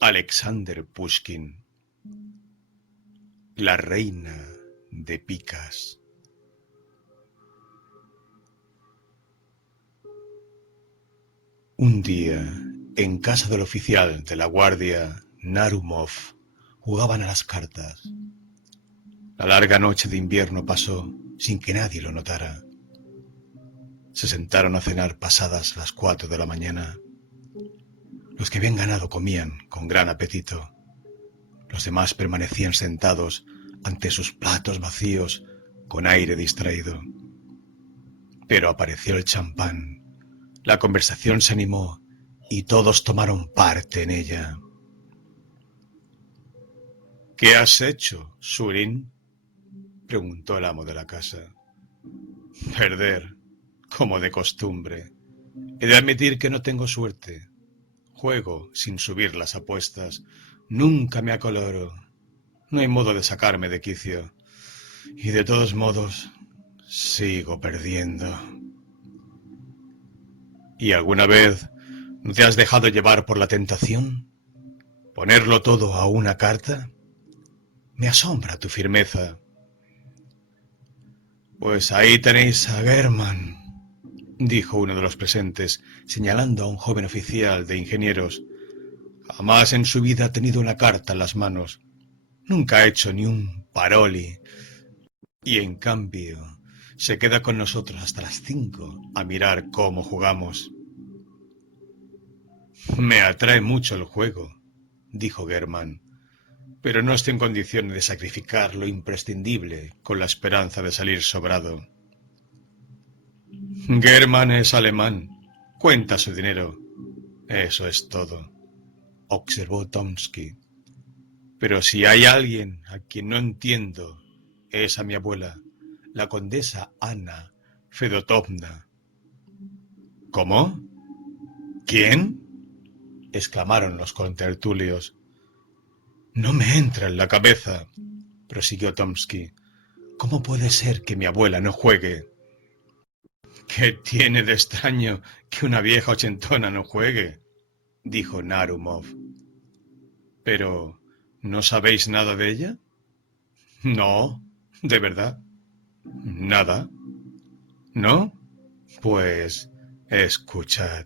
Alexander Pushkin. La reina de picas. Un día, en casa del oficial de la guardia, Narumov, jugaban a las cartas. La larga noche de invierno pasó sin que nadie lo notara. Se sentaron a cenar pasadas las 4 de la mañana. Los que habían ganado comían con gran apetito. Los demás permanecían sentados ante sus platos vacíos con aire distraído. Pero apareció el champán. La conversación se animó y todos tomaron parte en ella. ¿Qué has hecho, Surin?, preguntó el amo de la casa. Perder, como de costumbre. He de admitir que no tengo suerte. Juego sin subir las apuestas. Nunca me acoloro. No hay modo de sacarme de quicio. Y de todos modos, sigo perdiendo. ¿Y alguna vez no te has dejado llevar por la tentación? ¿Ponerlo todo a una carta? Me asombra tu firmeza. Pues ahí tenéis a Germán, dijo uno de los presentes, señalando a un joven oficial de ingenieros. Jamás en su vida ha tenido una carta en las manos. Nunca ha hecho ni un paroli. Y en cambio, se queda con nosotros hasta las 5 a mirar cómo jugamos. Me atrae mucho el juego, dijo Germán, pero no estoy en condiciones de sacrificar lo imprescindible con la esperanza de salir sobrado. Germán es alemán, cuenta su dinero. Eso es todo, observó Tomsky. Pero si hay alguien a quien no entiendo, es a mi abuela, la condesa Anna Fedotovna. ¿Cómo? ¿Quién?, exclamaron los contertulios. No me entra en la cabeza, prosiguió Tomsky. ¿Cómo puede ser que mi abuela no juegue? ¿Qué tiene de extraño que una vieja ochentona no juegue?, dijo Narumov. Pero, ¿no sabéis nada de ella? No, de verdad. Nada. ¿No? Pues, escuchad.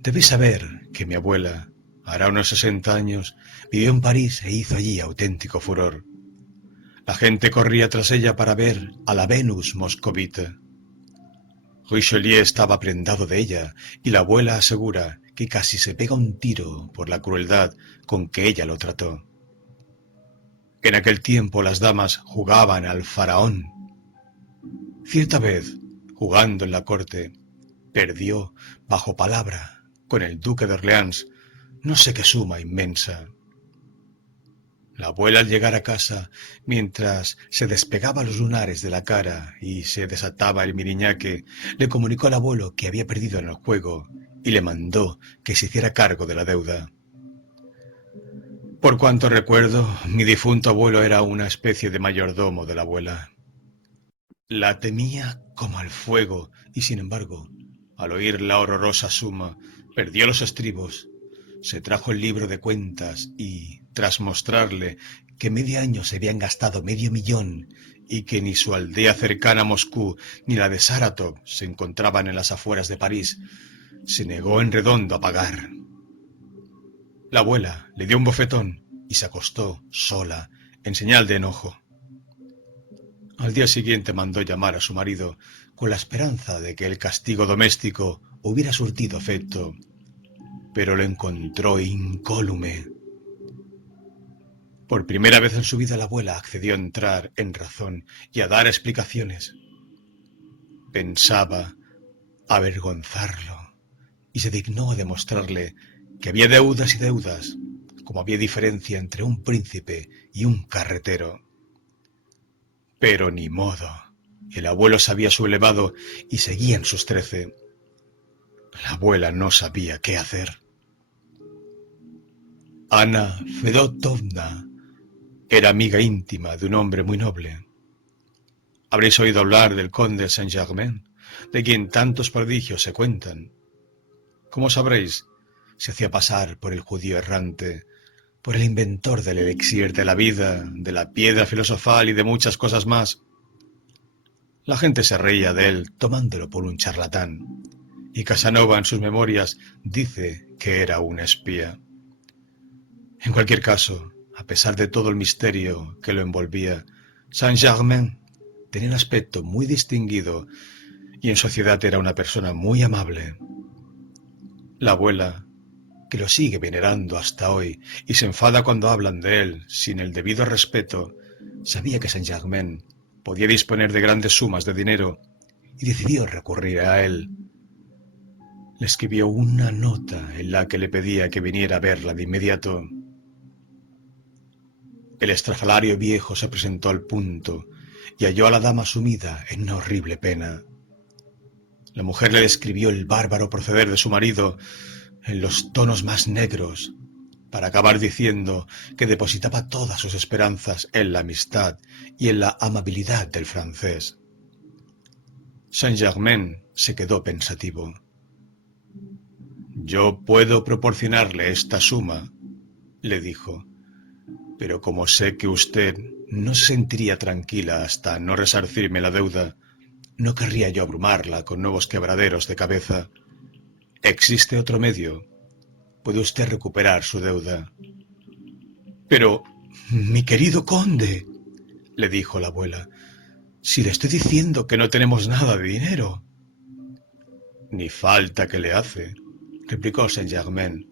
Debéis saber que mi abuela, hará unos 60 años, vivió en París e hizo allí auténtico furor. La gente corría tras ella para ver a la Venus moscovita. Richelieu estaba prendado de ella y la abuela asegura que casi se pega un tiro por la crueldad con que ella lo trató. En aquel tiempo las damas jugaban al faraón. Cierta vez, jugando en la corte, perdió, bajo palabra, con el duque de Orleans, no sé qué suma inmensa. La abuela, al llegar a casa, mientras se despegaba los lunares de la cara y se desataba el miriñaque, le comunicó al abuelo que había perdido en el juego y le mandó que se hiciera cargo de la deuda. Por cuanto recuerdo, mi difunto abuelo era una especie de mayordomo de la abuela. La temía como al fuego y, sin embargo, al oír la horrorosa suma, perdió los estribos. Se trajo el libro de cuentas y, tras mostrarle que medio año se habían gastado $500,000 y que ni su aldea cercana a Moscú ni la de Saratov se encontraban en las afueras de París, se negó en redondo a pagar. La abuela le dio un bofetón y se acostó sola en señal de enojo. Al día siguiente mandó llamar a su marido con la esperanza de que el castigo doméstico hubiera surtido efecto, pero lo encontró incólume. Por primera vez en su vida la abuela accedió a entrar en razón y a dar explicaciones. Pensaba avergonzarlo y se dignó a demostrarle que había deudas y deudas, como había diferencia entre un príncipe y un carretero. Pero ni modo, el abuelo se había sublevado y seguía en sus 13. La abuela no sabía qué hacer. Anna Fedotovna era amiga íntima de un hombre muy noble. Habréis oído hablar del conde Saint-Germain, de quien tantos prodigios se cuentan. Como sabréis, se hacía pasar por el judío errante, por el inventor del elixir de la vida, de la piedra filosofal y de muchas cosas más. La gente se reía de él, tomándolo por un charlatán, y Casanova en sus memorias dice que era un espía. En cualquier caso, a pesar de todo el misterio que lo envolvía, Saint-Germain tenía un aspecto muy distinguido y en sociedad era una persona muy amable. La abuela, que lo sigue venerando hasta hoy y se enfada cuando hablan de él sin el debido respeto, sabía que Saint-Germain podía disponer de grandes sumas de dinero y decidió recurrir a él. Le escribió una nota en la que le pedía que viniera a verla de inmediato. El estrafalario viejo se presentó al punto y halló a la dama sumida en una horrible pena. La mujer le describió el bárbaro proceder de su marido en los tonos más negros, para acabar diciendo que depositaba todas sus esperanzas en la amistad y en la amabilidad del francés. Saint-Germain se quedó pensativo. «Yo puedo proporcionarle esta suma», le dijo, «pero como sé que usted no se sentiría tranquila hasta no resarcirme la deuda, no querría yo abrumarla con nuevos quebraderos de cabeza. Existe otro medio. Puede usted recuperar su deuda». «Pero, mi querido conde», le dijo la abuela, «si le estoy diciendo que no tenemos nada de dinero». «Ni falta que le hace», replicó Saint-Germain.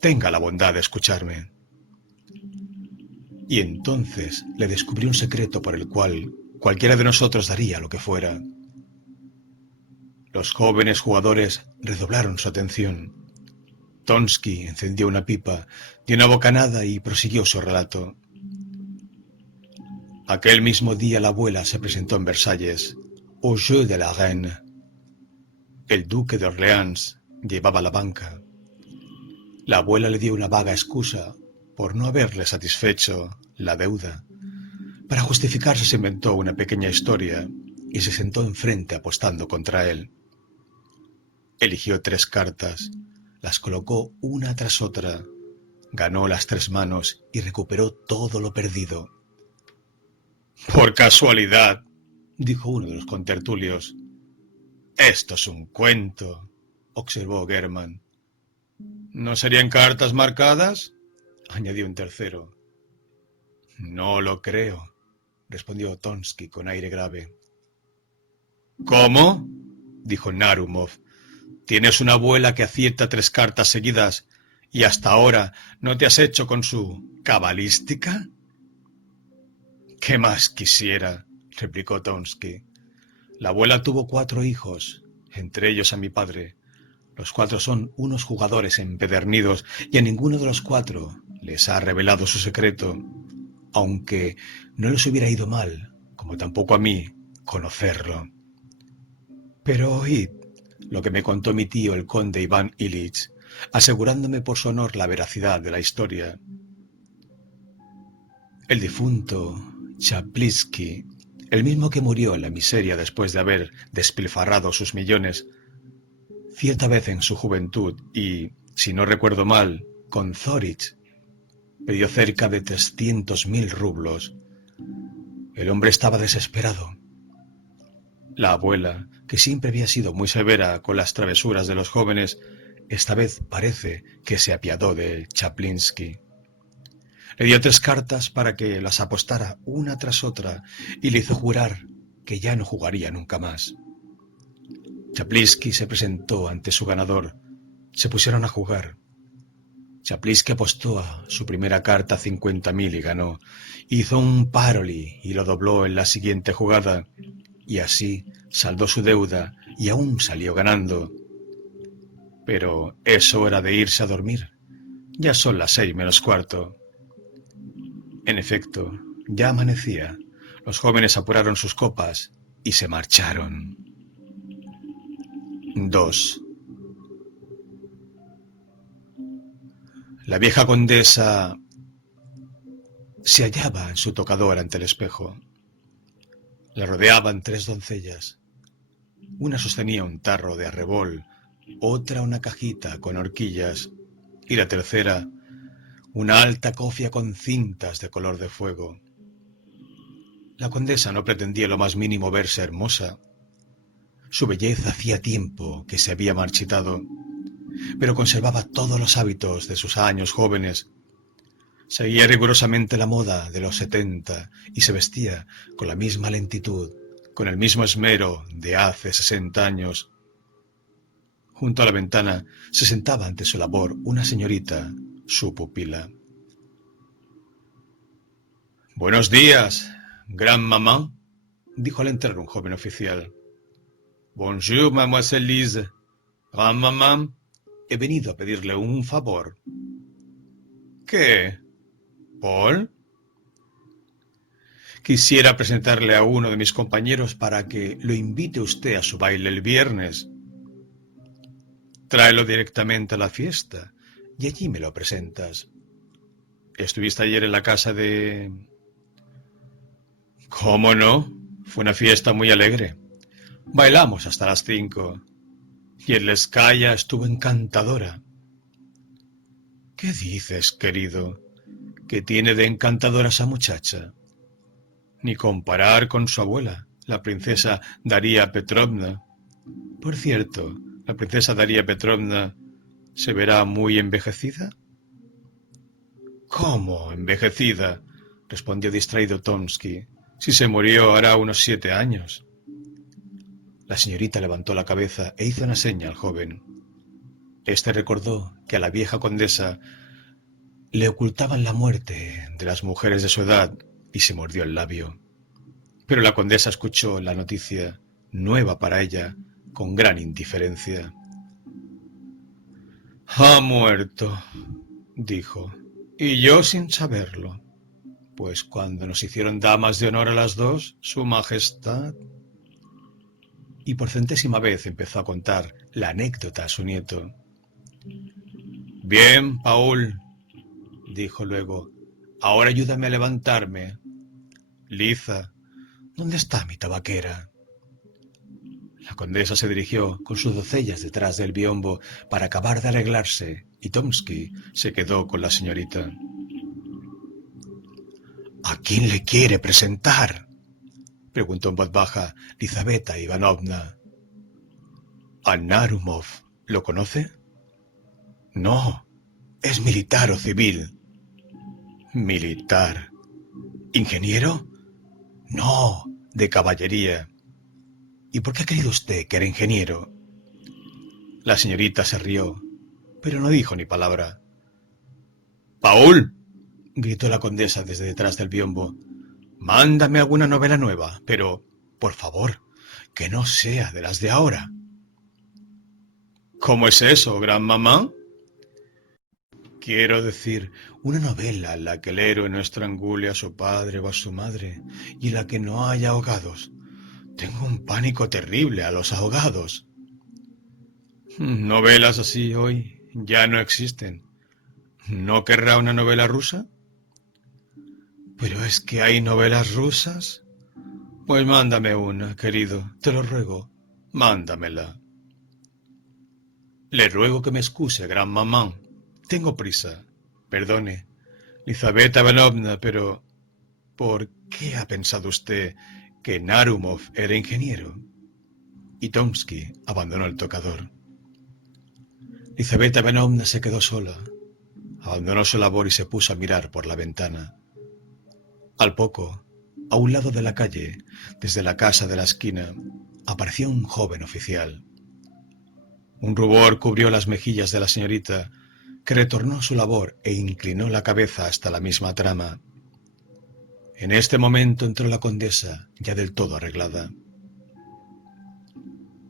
«Tenga la bondad de escucharme». Y entonces le descubrí un secreto por el cual cualquiera de nosotros daría lo que fuera. Los jóvenes jugadores redoblaron su atención. Tonsky encendió una pipa, dio una bocanada y prosiguió su relato. Aquel mismo día la abuela se presentó en Versalles, au jeu de la reine. El duque de Orleans llevaba la banca. La abuela le dio una vaga excusa por no haberle satisfecho la deuda. Para justificarse se inventó una pequeña historia y se sentó enfrente apostando contra él. Eligió 3 cartas, las colocó una tras otra, ganó las 3 manos y recuperó todo lo perdido. «Por casualidad», dijo uno de los contertulios. «Esto es un cuento», observó Germann. «¿No serían cartas marcadas?», añadió un tercero. «No lo creo», respondió Tonsky con aire grave. «¿Cómo?», dijo Narumov. «Tienes una abuela que acierta 3 cartas seguidas y hasta ahora no te has hecho con su cabalística». «¿Qué más quisiera?», replicó Tonsky. «La abuela tuvo 4 hijos, entre ellos a mi padre. Los 4 son unos jugadores empedernidos y a ninguno de los 4 les ha revelado su secreto, aunque no les hubiera ido mal, como tampoco a mí, conocerlo. Pero oíd lo que me contó mi tío el conde Iván Ilich, asegurándome por su honor la veracidad de la historia. El difunto Chaplinsky, el mismo que murió en la miseria después de haber despilfarrado sus millones, cierta vez en su juventud y, si no recuerdo mal, con Zorich, pidió cerca de 300.000 rublos. El hombre estaba desesperado. La abuela, que siempre había sido muy severa con las travesuras de los jóvenes, esta vez parece que se apiadó de Chaplinsky. Le dio 3 cartas para que las apostara una tras otra y le hizo jurar que ya no jugaría nunca más. Chaplinsky se presentó ante su ganador. Se pusieron a jugar. Chaplinsky apostó a su primera carta 50.000 y ganó. Hizo un paroli y lo dobló en la siguiente jugada, y así saldó su deuda y aún salió ganando. Pero es hora de irse a dormir. Ya son las 6 menos cuarto. En efecto, ya amanecía. Los jóvenes apuraron sus copas y se marcharon. 2. La vieja condesa se hallaba en su tocador ante el espejo. La rodeaban 3 doncellas. Una sostenía un tarro de arrebol, otra una cajita con horquillas y la tercera, una alta cofia con cintas de color de fuego. La condesa no pretendía lo más mínimo verse hermosa. Su belleza hacía tiempo que se había marchitado, pero conservaba todos los hábitos de sus años jóvenes. Seguía rigurosamente la moda de los 70 y se vestía con la misma lentitud, con el mismo esmero de hace 60 años. Junto a la ventana se sentaba ante su labor una señorita, su pupila. «Buenos días, gran mamá», dijo al entrar un joven oficial. «Bonjour, mademoiselle Lise. Gran mamá, he venido a pedirle un favor». «¿Qué, Paul?» «Quisiera presentarle a uno de mis compañeros para que lo invite usted a su baile el viernes. Tráelo directamente a la fiesta y allí me lo presentas. ¿Estuviste ayer en la casa de...?» «¿Cómo no? Fue una fiesta muy alegre. Bailamos hasta las 5. Y en la escala estuvo encantadora». «¿Qué dices, querido? ¿Qué tiene de encantadora esa muchacha?» «Ni comparar con su abuela, la princesa Daria Petrovna. Por cierto, la princesa Daria Petrovna se verá muy envejecida». «¿Cómo envejecida?», respondió distraído Tomsky. «Si se murió hará unos 7 años». La señorita levantó la cabeza e hizo una seña al joven. Este recordó que a la vieja condesa le ocultaban la muerte de las mujeres de su edad y se mordió el labio. Pero la condesa escuchó la noticia, nueva para ella, con gran indiferencia. «Ha muerto», dijo, «y yo sin saberlo. Pues cuando nos hicieron damas de honor a las dos, su majestad...» Y por centésima vez empezó a contar la anécdota a su nieto. «Bien, Paul», dijo luego, «ahora ayúdame a levantarme. Liza, ¿dónde está mi tabaquera?» La condesa se dirigió con sus doncellas detrás del biombo para acabar de arreglarse y Tomsky se quedó con la señorita. «¿A quién le quiere presentar?», preguntó en voz baja Lizaveta Ivanovna. «A Narumov. ¿Lo conoce?» «No. ¿Es militar o civil?» «Militar». «¿Ingeniero?» «No, de caballería». «¿Y por qué ha creído usted que era ingeniero?» La señorita se rió, pero no dijo ni palabra. «Paul», gritó la condesa desde detrás del biombo, «mándame alguna novela nueva, pero, por favor, que no sea de las de ahora». «¿Cómo es eso, gran mamá?» «Quiero decir, una novela en la que el héroe no estrangule a su padre o a su madre y en la que no haya ahogados. Tengo un pánico terrible a los ahogados». «Novelas así hoy ya no existen. ¿No querrá una novela rusa?» «¿Pero es que hay novelas rusas?» «Pues mándame una, querido, te lo ruego, mándamela». «Le ruego que me excuse, gran mamá. Tengo prisa. Perdone, Lizaveta Ivanovna, pero ¿por qué ha pensado usted que Narumov era ingeniero?» Y Tomsky abandonó el tocador. Lizaveta Ivanovna se quedó sola, abandonó su labor y se puso a mirar por la ventana. Al poco, a un lado de la calle, desde la casa de la esquina, apareció un joven oficial. Un rubor cubrió las mejillas de la señorita, que retornó a su labor e inclinó la cabeza hasta la misma trama. En este momento entró la condesa, ya del todo arreglada.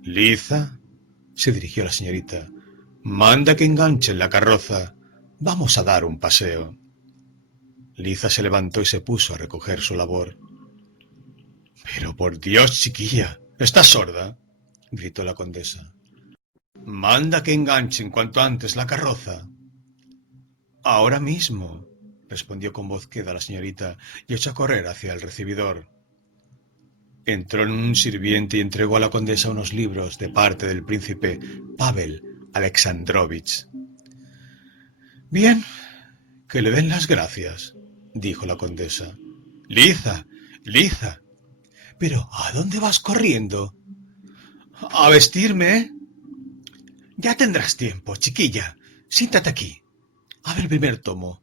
«Liza», se dirigió a la señorita, «manda que enganchen la carroza. Vamos a dar un paseo». Liza se levantó y se puso a recoger su labor. «Pero por Dios, chiquilla, ¿estás sorda?», gritó la condesa. «Manda que enganchen cuanto antes la carroza». «Ahora mismo», respondió con voz queda la señorita y echó a correr hacia el recibidor. Entró en un sirviente y entregó a la condesa unos libros de parte del príncipe Pavel Alexandrovich. Bien, que le den las gracias, dijo la condesa. Liza, Liza. Pero ¿a dónde vas corriendo? A vestirme, ¿eh? Ya tendrás tiempo, chiquilla. Siéntate aquí. Abre el primer tomo.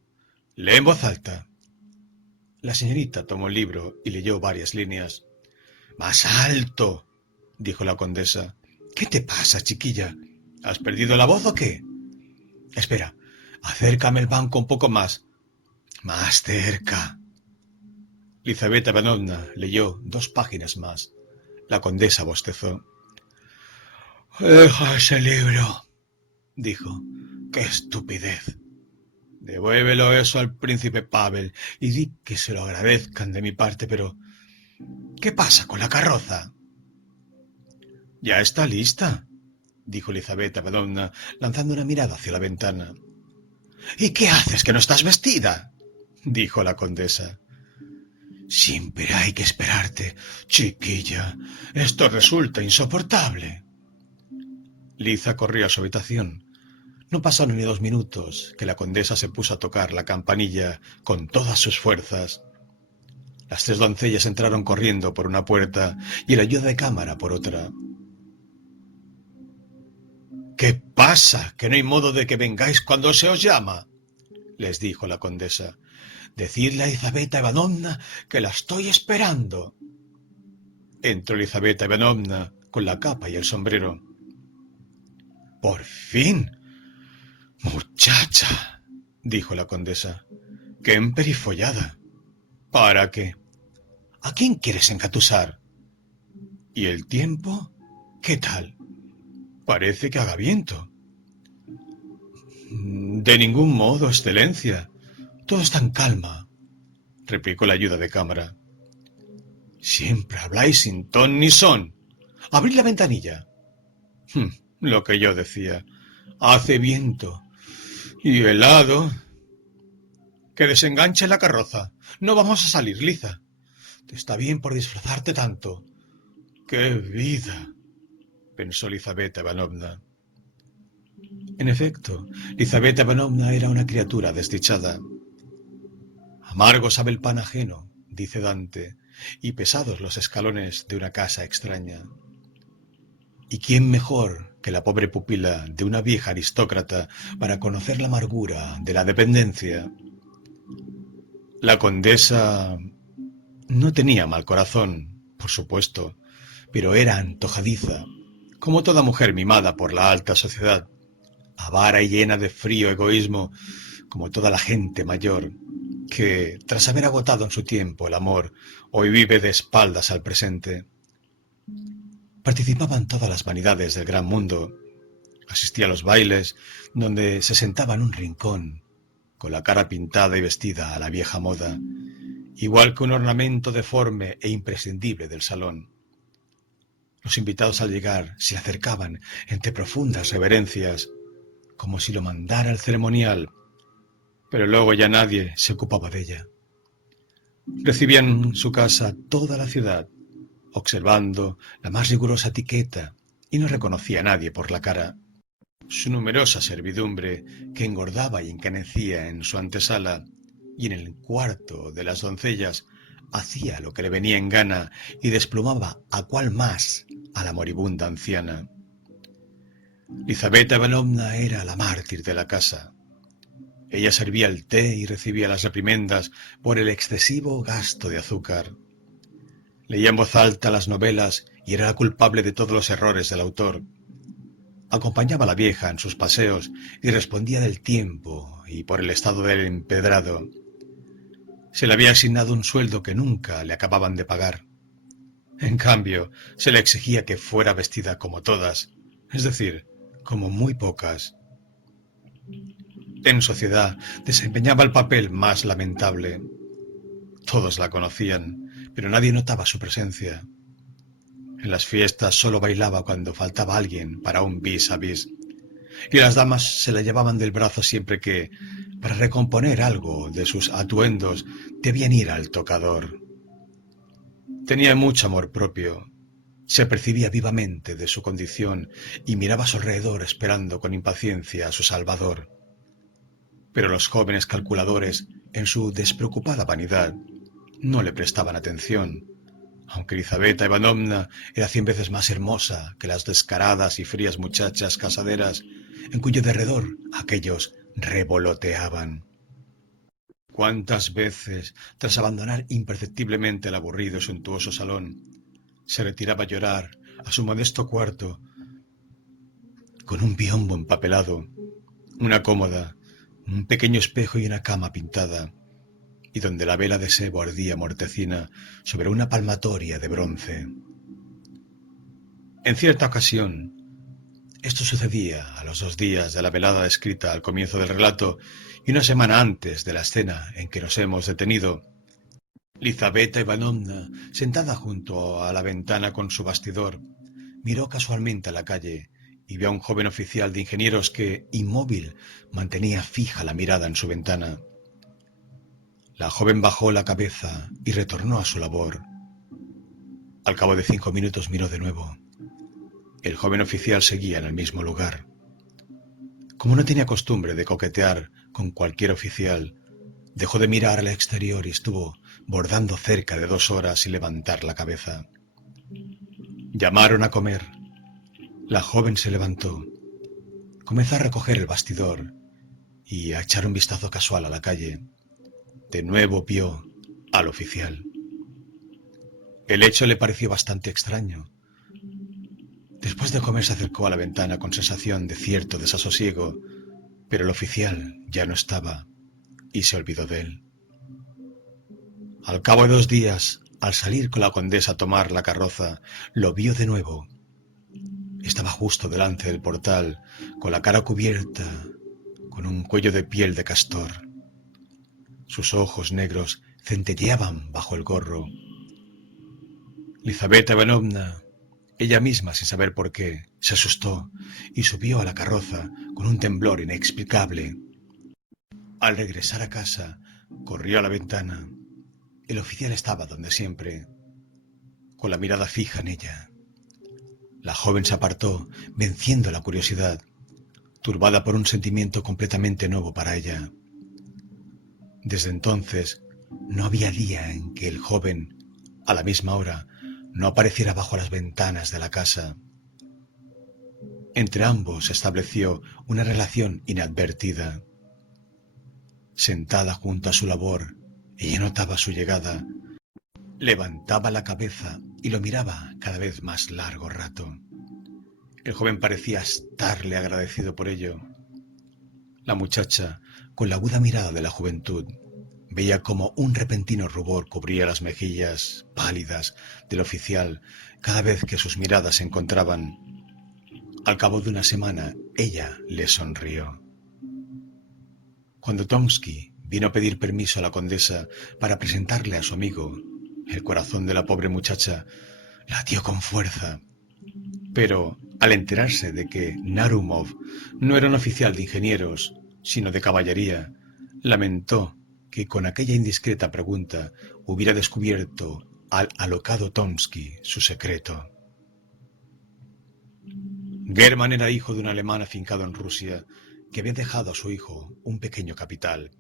Lee en voz alta. La señorita tomó el libro y leyó varias líneas. Más alto, dijo la condesa. ¿Qué te pasa, chiquilla? ¿Has perdido la voz o qué? Espera, acércame el banco un poco más. Más cerca. Lizaveta Ivanovna leyó 2 páginas más. La condesa bostezó. Deja ese libro, dijo. ¡Qué estupidez! Devuélvelo eso al príncipe Pavel y di que se lo agradezcan de mi parte, pero ¿qué pasa con la carroza? Ya está lista, dijo Lizaveta Ivanovna, lanzando una mirada hacia la ventana. ¿Y qué haces que no estás vestida? Dijo la condesa. Siempre hay que esperarte, chiquilla. Esto resulta insoportable. Liza corrió a su habitación. No pasaron ni 2 minutos que la condesa se puso a tocar la campanilla con todas sus fuerzas. Las 3 doncellas entraron corriendo por una puerta y el ayuda de cámara por otra. ¿Qué pasa? ¿Que no hay modo de que vengáis cuando se os llama? Les dijo la condesa. Decidle a Lizaveta Ivanovna que la estoy esperando. Entró Lizaveta Ivanovna con la capa y el sombrero. ¡Por fin! Muchacha, dijo la condesa. ¡Qué emperifollada! ¿Para qué? ¿A quién quieres engatusar? ¿Y el tiempo? ¿Qué tal? Parece que haga viento. De ningún modo, excelencia. Todo está en calma, replicó la ayuda de cámara. Siempre habláis sin ton ni son. Abrid la ventanilla. Lo que yo decía. Hace viento. Y helado. Que desenganche la carroza. No vamos a salir, Liza. Te está bien por disfrazarte tanto. ¡Qué vida! Pensó Lizaveta Ivanovna. En efecto, Lizaveta Ivanovna era una criatura desdichada. Amargo sabe el pan ajeno, dice Dante, y pesados los escalones de una casa extraña. ¿Y quién mejor que la pobre pupila de una vieja aristócrata para conocer la amargura de la dependencia? La condesa no tenía mal corazón, por supuesto, pero era antojadiza, como toda mujer mimada por la alta sociedad, avara y llena de frío egoísmo, como toda la gente mayor, que, tras haber agotado en su tiempo el amor, hoy vive de espaldas al presente. Participaba en todas las vanidades del gran mundo, asistía a los bailes, donde se sentaba en un rincón, con la cara pintada y vestida a la vieja moda, igual que un ornamento deforme e imprescindible del salón. Los invitados al llegar se acercaban entre profundas reverencias, como si lo mandara el ceremonial, pero luego ya nadie se ocupaba de ella. Recibían en su casa toda la ciudad, observando la más rigurosa etiqueta, y no reconocía a nadie por la cara. Su numerosa servidumbre, que engordaba y encanecía en su antesala y en el cuarto de las doncellas, hacía lo que le venía en gana y desplumaba a cual más a la moribunda anciana. Lizaveta Ivanovna era la mártir de la casa. Ella servía el té y recibía las reprimendas por el excesivo gasto de azúcar. Leía en voz alta las novelas y era la culpable de todos los errores del autor. Acompañaba a la vieja en sus paseos y respondía del tiempo y por el estado del empedrado. Se le había asignado un sueldo que nunca le acababan de pagar. En cambio, se le exigía que fuera vestida como todas, es decir, como muy pocas. En sociedad desempeñaba el papel más lamentable. Todos la conocían, pero nadie notaba su presencia. En las fiestas solo bailaba cuando faltaba alguien para un bis a bis, y las damas se la llevaban del brazo siempre que, para recomponer algo de sus atuendos, debían ir al tocador. Tenía mucho amor propio. Se percibía vivamente de su condición y miraba a su alrededor esperando con impaciencia a su salvador. Pero los jóvenes calculadores, en su despreocupada vanidad, no le prestaban atención, aunque Elizaveta Ivanovna era 100 veces más hermosa que las descaradas y frías muchachas casaderas en cuyo derredor aquellos revoloteaban. ¿Cuántas veces, tras abandonar imperceptiblemente el aburrido y suntuoso salón, se retiraba a llorar a su modesto cuarto con un biombo empapelado, una cómoda, un pequeño espejo y una cama pintada, y donde la vela de sebo ardía mortecina sobre una palmatoria de bronce? En cierta ocasión, esto sucedía a los 2 días de la velada descrita al comienzo del relato y una semana antes de la escena en que nos hemos detenido, Lizaveta Ivanovna, sentada junto a la ventana con su bastidor, miró casualmente a la calle y vio a un joven oficial de ingenieros que, inmóvil, mantenía fija la mirada en su ventana. La joven bajó la cabeza y retornó a su labor. Al cabo de 5 minutos miró de nuevo. El joven oficial seguía en el mismo lugar. Como no tenía costumbre de coquetear con cualquier oficial, dejó de mirar al exterior y estuvo bordando cerca de 2 horas sin levantar la cabeza. Llamaron a comer. La joven se levantó. Comenzó a recoger el bastidor y a echar un vistazo casual a la calle. De nuevo vio al oficial. El hecho le pareció bastante extraño. Después de comer se acercó a la ventana con sensación de cierto desasosiego, pero el oficial ya no estaba y se olvidó de él. Al cabo de 2 días, al salir con la condesa a tomar la carroza, lo vio de nuevo. Estaba justo delante del portal, con la cara cubierta, con un cuello de piel de castor. Sus ojos negros centelleaban bajo el gorro. Lizaveta Ivanovna, ella misma sin saber por qué, se asustó y subió a la carroza con un temblor inexplicable. Al regresar a casa, corrió a la ventana. El oficial estaba donde siempre, con la mirada fija en ella. La joven se apartó, venciendo la curiosidad, turbada por un sentimiento completamente nuevo para ella. Desde entonces, no había día en que el joven, a la misma hora, no apareciera bajo las ventanas de la casa. Entre ambos se estableció una relación inadvertida. Sentada junto a su labor, ella notaba su llegada, levantaba la cabeza y lo miraba cada vez más largo rato. El joven parecía estarle agradecido por ello. La muchacha, con la aguda mirada de la juventud, veía como un repentino rubor cubría las mejillas pálidas del oficial cada vez que sus miradas se encontraban. Al cabo de una semana, ella le sonrió. Cuando Tomsky vino a pedir permiso a la condesa para presentarle a su amigo, el corazón de la pobre muchacha latió con fuerza. Pero, al enterarse de que Narumov no era un oficial de ingenieros, sino de caballería, lamentó que con aquella indiscreta pregunta hubiera descubierto al alocado Tomsky su secreto. German era hijo de un alemán afincado en Rusia que había dejado a su hijo un pequeño capital.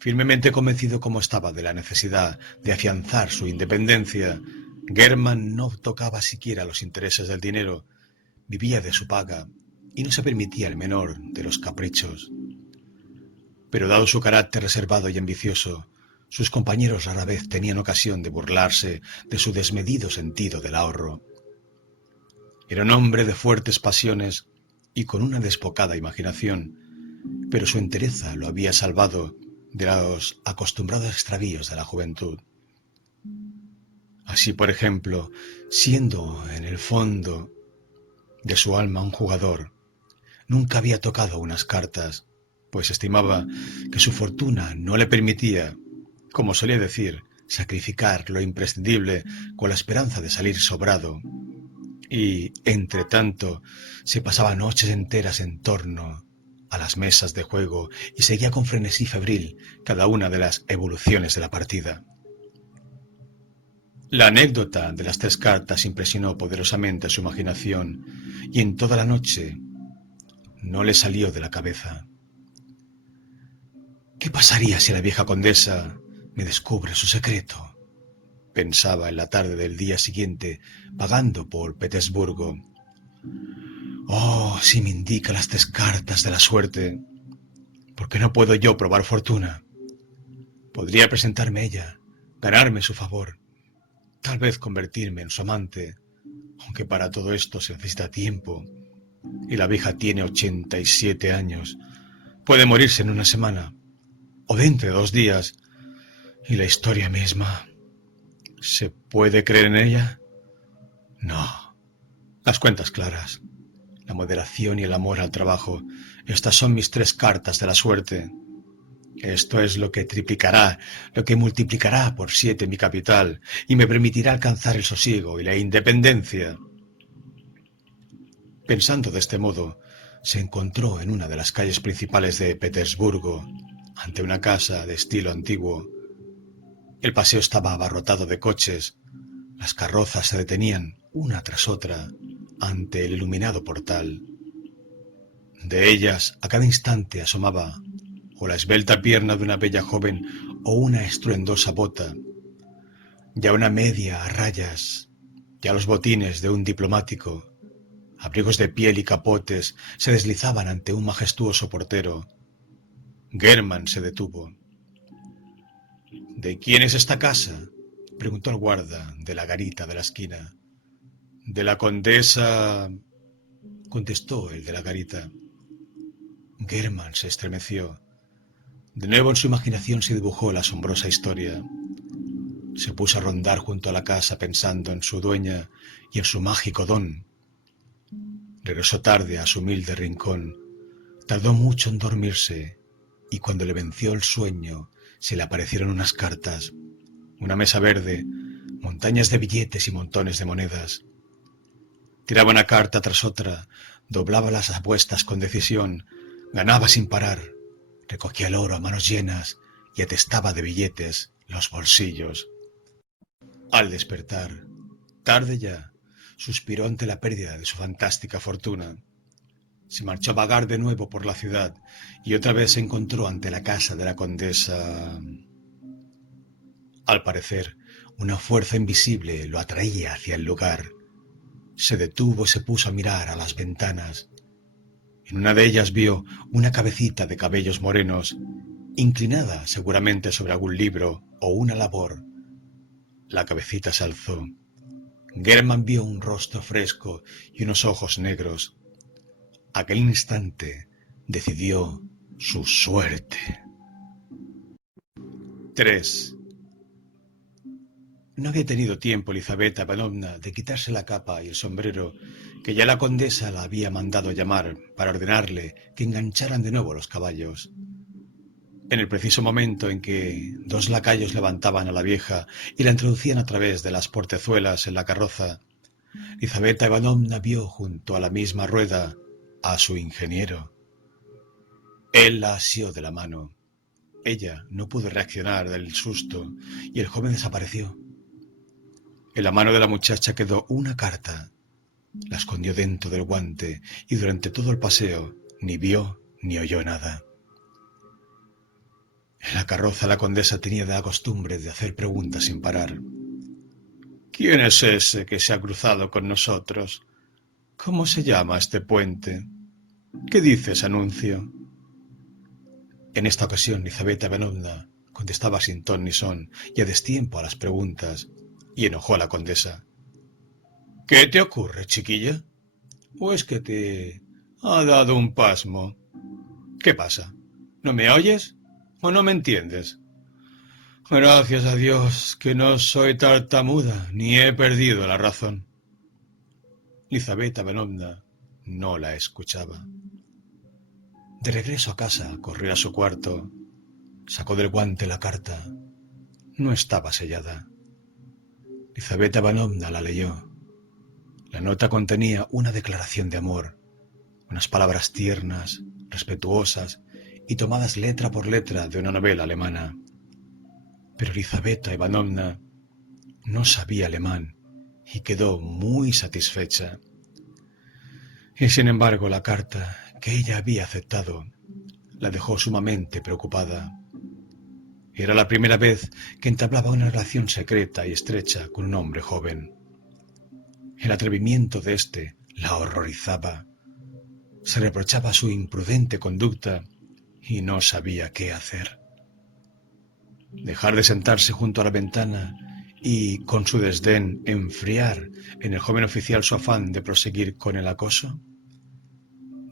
Firmemente convencido como estaba de la necesidad de afianzar su independencia, German no tocaba siquiera los intereses del dinero, vivía de su paga y no se permitía el menor de los caprichos. Pero dado su carácter reservado y ambicioso, sus compañeros rara vez tenían ocasión de burlarse de su desmedido sentido del ahorro. Era un hombre de fuertes pasiones y con una desbocada imaginación, pero su entereza lo había salvado de los acostumbrados extravíos de la juventud. Así, por ejemplo, siendo en el fondo de su alma un jugador, nunca había tocado unas cartas, pues estimaba que su fortuna no le permitía, como solía decir, sacrificar lo imprescindible con la esperanza de salir sobrado. Y, entre tanto, se pasaba noches enteras en torno a las mesas de juego y seguía con frenesí febril cada una de las evoluciones de la partida. La anécdota de las 3 cartas impresionó poderosamente su imaginación y en toda la noche no le salió de la cabeza. ¿Qué pasaría si la vieja condesa me descubre su secreto? Pensaba en la tarde del día siguiente, vagando por Petersburgo. Oh, si me indica las 3 cartas de la suerte, ¿por qué no puedo yo probar fortuna? Podría presentarme a ella, ganarme su favor, tal vez convertirme en su amante, aunque para todo esto se necesita tiempo, y la vieja tiene 87 años. Puede morirse en una semana, o dentro de 2 días, y la historia misma. ¿Se puede creer en ella? No. Las cuentas claras, la moderación y el amor al trabajo, estas son mis 3 cartas de la suerte. Esto es lo que triplicará, lo que multiplicará por 7 mi capital y me permitirá alcanzar el sosiego y la independencia. Pensando de este modo, se encontró en una de las calles principales de Petersburgo, ante una casa de estilo antiguo. El paseo estaba abarrotado de coches. Las carrozas se detenían una tras otra ante el iluminado portal. De ellas a cada instante asomaba o la esbelta pierna de una bella joven o una estruendosa bota, ya una media a rayas, ya los botines de un diplomático, abrigos de piel y capotes se deslizaban ante un majestuoso portero. Germán se detuvo. ¿De quién es esta casa?, preguntó al guarda de la garita de la esquina. De la condesa, contestó el de la garita. Germán se estremeció. De nuevo en su imaginación se dibujó la asombrosa historia. Se puso a rondar junto a la casa pensando en su dueña y en su mágico don. Regresó tarde a su humilde rincón. Tardó mucho en dormirse y cuando le venció el sueño se le aparecieron unas cartas, una mesa verde, montañas de billetes y montones de monedas. Tiraba una carta tras otra, doblaba las apuestas con decisión, ganaba sin parar, recogía el oro a manos llenas y atestaba de billetes los bolsillos. Al despertar, tarde ya, suspiró ante la pérdida de su fantástica fortuna. Se marchó a vagar de nuevo por la ciudad y otra vez se encontró ante la casa de la condesa. Al parecer, una fuerza invisible lo atraía hacia el lugar. Se detuvo y se puso a mirar a las ventanas. En una de ellas vio una cabecita de cabellos morenos, inclinada seguramente sobre algún libro o una labor. La cabecita se alzó. Germán vio un rostro fresco y unos ojos negros. Aquel instante decidió su suerte. 3. No había tenido tiempo Elizabeth Ivanovna de quitarse la capa y el sombrero, que ya la condesa la había mandado llamar para ordenarle que engancharan de nuevo los caballos. En el preciso momento en que 2 lacayos levantaban a la vieja y la introducían a través de las portezuelas en la carroza, Elizabeth Ivanovna vio junto a la misma rueda a su ingeniero. Él la asió de la mano. Ella no pudo reaccionar del susto y el joven desapareció. En la mano de la muchacha quedó una carta. La escondió dentro del guante y durante todo el paseo ni vio ni oyó nada. En la carroza la condesa tenía la costumbre de hacer preguntas sin parar. ¿Quién es ese que se ha cruzado con nosotros? ¿Cómo se llama este puente? ¿Qué dice ese anuncio? En esta ocasión Elizabeth Ivanovna contestaba sin ton ni son y a destiempo a las preguntas, y enojó a la condesa. ¿Qué te ocurre, chiquilla? ¿O es que te ha dado un pasmo? ¿Qué pasa? ¿No me oyes o no me entiendes? Gracias a Dios que no soy tartamuda ni he perdido la razón. Elizabeth Ivanovna no la escuchaba. De regreso a casa, corrió a su cuarto, sacó del guante la carta. No estaba sellada. Elizabeth Ivanovna la leyó. La nota contenía una declaración de amor, unas palabras tiernas, respetuosas y tomadas letra por letra de una novela alemana. Pero Elizabeth Ivanovna no sabía alemán y quedó muy satisfecha. Y sin embargo la carta que ella había aceptado la dejó sumamente preocupada. Era la primera vez que entablaba una relación secreta y estrecha con un hombre joven. El atrevimiento de éste la horrorizaba. Se reprochaba su imprudente conducta y no sabía qué hacer. Dejar de sentarse junto a la ventana y, con su desdén, enfriar en el joven oficial su afán de proseguir con el acoso.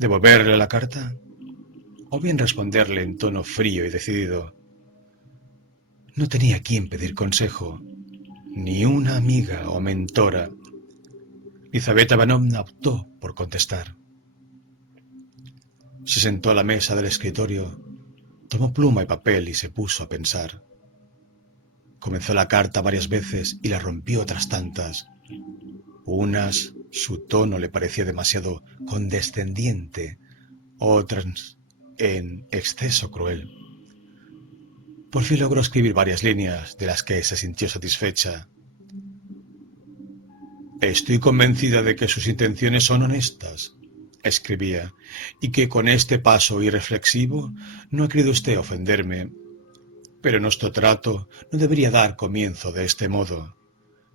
¿Devolverle la carta? ¿O bien responderle en tono frío y decidido? No tenía a quien pedir consejo, ni una amiga o mentora. Lizaveta Ivanovna optó por contestar. Se sentó a la mesa del escritorio, tomó pluma y papel y se puso a pensar. Comenzó la carta varias veces y la rompió otras tantas. Unas, su tono le parecía demasiado condescendiente, otras, en exceso cruel. Por fin logró escribir varias líneas de las que se sintió satisfecha. Estoy convencida de que sus intenciones son honestas, escribía, y que con este paso irreflexivo no ha querido usted ofenderme. Pero nuestro trato no debería dar comienzo de este modo.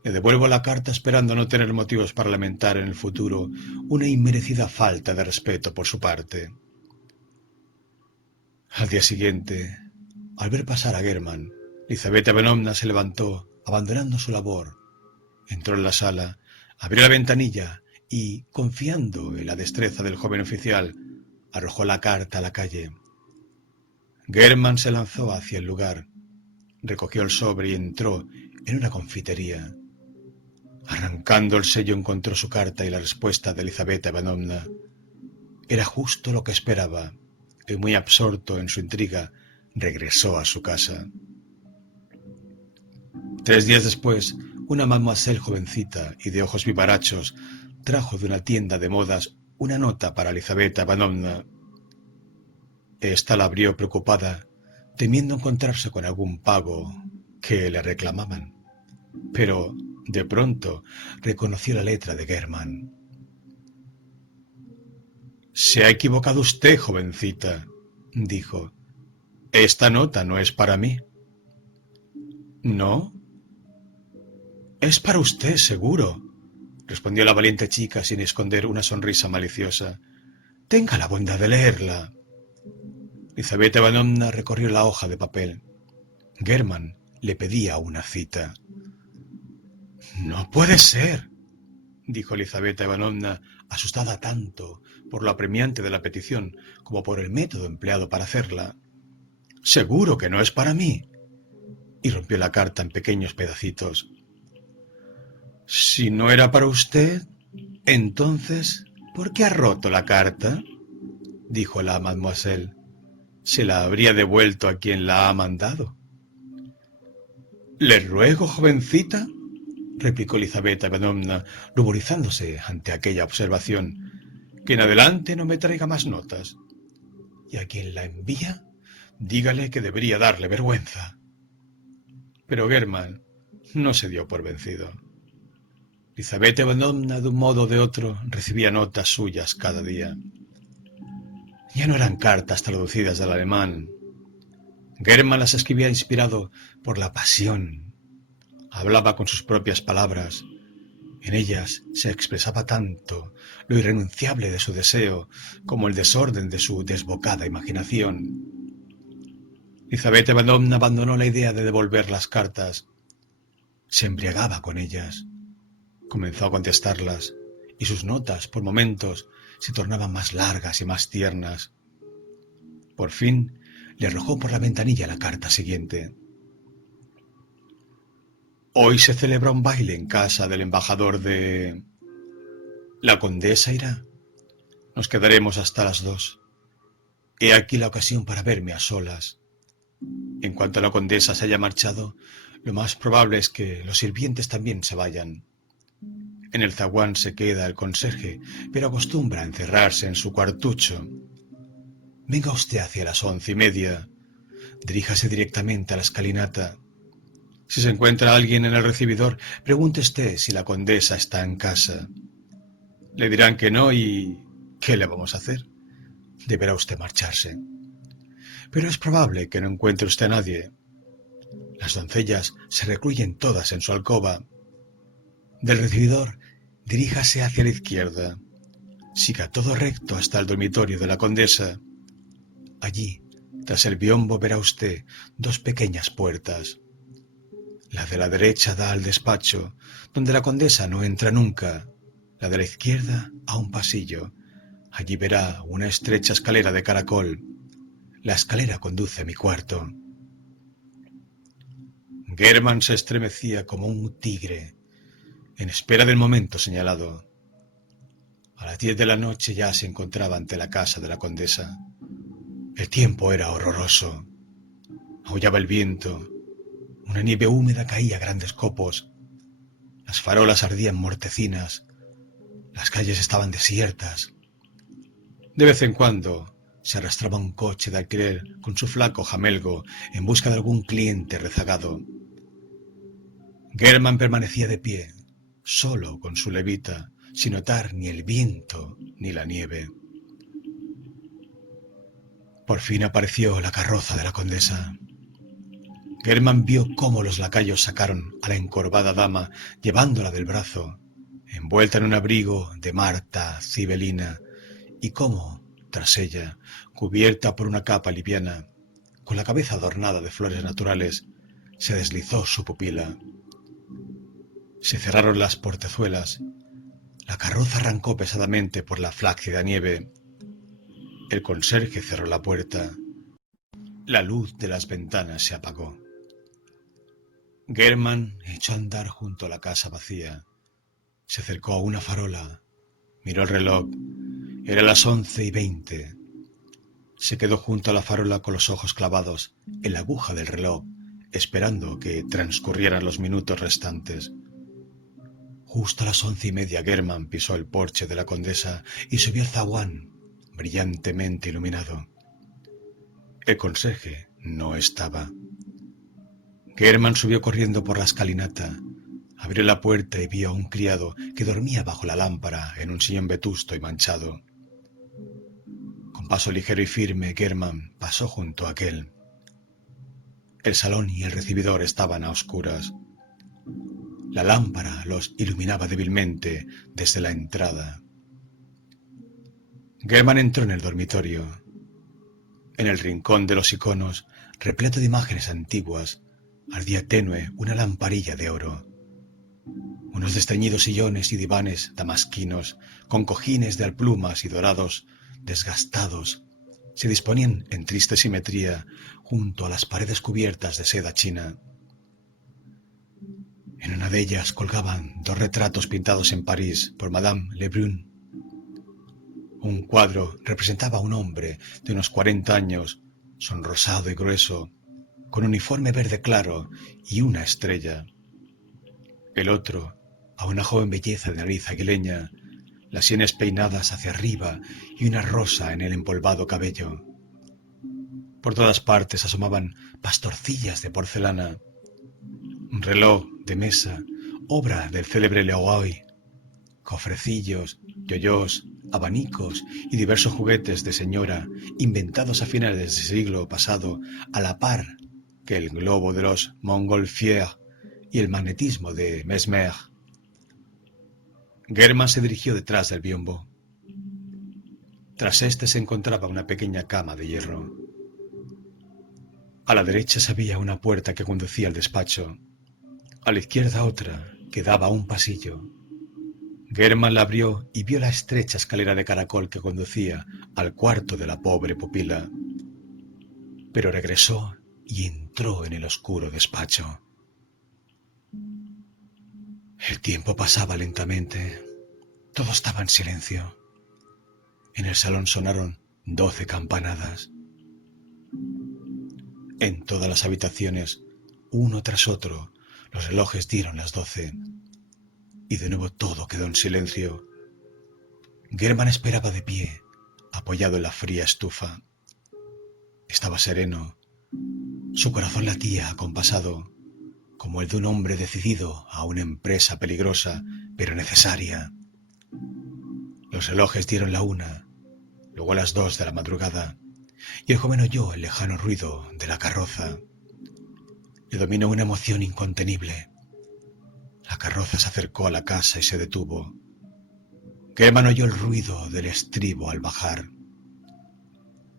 Le devuelvo la carta esperando no tener motivos para lamentar en el futuro una inmerecida falta de respeto por su parte. Al día siguiente, al ver pasar a Germán, Lizaveta Ivanovna se levantó, abandonando su labor. Entró en la sala, abrió la ventanilla y, confiando en la destreza del joven oficial, arrojó la carta a la calle. Germán se lanzó hacia el lugar, recogió el sobre y entró en una confitería. Arrancando el sello encontró su carta y la respuesta de Lizaveta Ivanovna. Era justo lo que esperaba, y muy absorto en su intriga, regresó a su casa. 3 días después, una mademoiselle jovencita y de ojos vivarachos trajo de una tienda de modas una nota para Lizaveta Ivanovna. Esta la abrió preocupada, temiendo encontrarse con algún pago que le reclamaban. Pero, de pronto, reconoció la letra de Germán. «Se ha equivocado usted, jovencita», dijo. «Esta nota no es para mí». «¿No? Es para usted, seguro», respondió la valiente chica sin esconder una sonrisa maliciosa. «Tenga la bondad de leerla». Lizaveta Ivanovna recorrió la hoja de papel. Germán le pedía una cita. «No puede ser», dijo Lizaveta Ivanovna, asustada tanto por lo apremiante de la petición como por el método empleado para hacerla. «Seguro que no es para mí». Y rompió la carta en pequeños pedacitos. «Si no era para usted, entonces, ¿por qué ha roto la carta?», dijo la mademoiselle. «Se la habría devuelto a quien la ha mandado». «Le ruego, jovencita», replicó Lizaveta Ivanovna, ruborizándose ante aquella observación, «que en adelante no me traiga más notas. Y a quien la envía, dígale que debería darle vergüenza». Pero Germán no se dio por vencido. Lizaveta Ivanovna, de un modo o de otro, recibía notas suyas cada día. Ya no eran cartas traducidas del alemán. Germán las escribía inspirado por la pasión. Hablaba con sus propias palabras. En ellas se expresaba tanto lo irrenunciable de su deseo como el desorden de su desbocada imaginación. Lizaveta Ivanovna abandonó la idea de devolver las cartas. Se embriagaba con ellas. Comenzó a contestarlas, y sus notas, por momentos, se tornaban más largas y más tiernas. Por fin, le arrojó por la ventanilla la carta siguiente. «Hoy se celebra un baile en casa del embajador de... La condesa irá. Nos quedaremos hasta las 2. He aquí la ocasión para verme a solas. En cuanto la condesa se haya marchado, lo más probable es que los sirvientes también se vayan. En el zaguán se queda el conserje, pero acostumbra a encerrarse en su cuartucho. Venga usted hacia las 11:30. Diríjase directamente a la escalinata. Si se encuentra alguien en el recibidor, pregunte usted si la condesa está en casa. Le dirán que no y... ¿qué le vamos a hacer? Deberá usted marcharse. Pero es probable que no encuentre usted a nadie. Las doncellas se recluyen todas en su alcoba. Del recibidor, diríjase hacia la izquierda. Siga todo recto hasta el dormitorio de la condesa. Allí, tras el biombo, verá usted dos pequeñas puertas. La de la derecha da al despacho, donde la condesa no entra nunca. La de la izquierda a un pasillo. Allí verá una estrecha escalera de caracol. La escalera conduce a mi cuarto. Germán se estremecía como un tigre, en espera del momento señalado. A las 10 de la noche ya se encontraba ante la casa de la condesa. El tiempo era horroroso. Aullaba el viento. Una nieve húmeda caía a grandes copos. Las farolas ardían mortecinas. Las calles estaban desiertas. De vez en cuando se arrastraba un coche de alquiler con su flaco jamelgo en busca de algún cliente rezagado. Germán permanecía de pie, solo con su levita, sin notar ni el viento ni la nieve. Por fin apareció la carroza de la condesa. Germán vio cómo los lacayos sacaron a la encorvada dama llevándola del brazo, envuelta en un abrigo de Marta cibelina, y cómo, tras ella, cubierta por una capa liviana, con la cabeza adornada de flores naturales, se deslizó su pupila. Se cerraron las portezuelas. La carroza arrancó pesadamente por la flácida nieve. El conserje cerró la puerta. La luz de las ventanas se apagó. Germán echó a andar junto a la casa vacía. Se acercó a una farola. Miró el reloj. Era las 11:20. Se quedó junto a la farola con los ojos clavados en la aguja del reloj, esperando que transcurrieran los minutos restantes. Justo a las 11:30 Germán pisó el porche de la condesa y subió el zaguán, brillantemente iluminado. El conserje no estaba. Germán subió corriendo por la escalinata, abrió la puerta y vio a un criado que dormía bajo la lámpara en un sillón vetusto y manchado. Con paso ligero y firme, Germán pasó junto a aquel. El salón y el recibidor estaban a oscuras. La lámpara los iluminaba débilmente desde la entrada. Germán entró en el dormitorio. En el rincón de los iconos, repleto de imágenes antiguas, ardía tenue una lamparilla de oro. Unos desteñidos sillones y divanes damasquinos, con cojines de alplumas y dorados, desgastados, se disponían en triste simetría junto a las paredes cubiertas de seda china. En una de ellas colgaban dos retratos pintados en París por Madame Lebrun. Un cuadro representaba a un hombre de unos 40 años, sonrosado y grueso, con uniforme verde claro y una estrella. El otro, a una joven belleza de nariz aguileña, las sienes peinadas hacia arriba y una rosa en el empolvado cabello. Por todas partes asomaban pastorcillas de porcelana. Un reloj de mesa, obra del célebre Leroy, cofrecillos, yoyos, abanicos y diversos juguetes de señora inventados a finales del siglo pasado a la par que el globo de los Montgolfier y el magnetismo de Mesmer. Germán se dirigió detrás del biombo. Tras este se encontraba una pequeña cama de hierro. A la derecha se veía una puerta que conducía al despacho. A la izquierda otra, que daba a un pasillo. Germán la abrió y vio la estrecha escalera de caracol que conducía al cuarto de la pobre pupila. Pero regresó y entró en el oscuro despacho. El tiempo pasaba lentamente. Todo estaba en silencio. En el salón sonaron 12 campanadas. En todas las habitaciones, uno tras otro, los relojes dieron las 12. Y de nuevo todo quedó en silencio. Germán esperaba de pie, apoyado en la fría estufa. Estaba sereno. Su corazón latía acompasado, como el de un hombre decidido a una empresa peligrosa, pero necesaria. Los relojes dieron la 1, luego las 2 de la madrugada, y el joven oyó el lejano ruido de la carroza. Le dominó una emoción incontenible. La carroza se acercó a la casa y se detuvo. Germán oyó el ruido del estribo al bajar.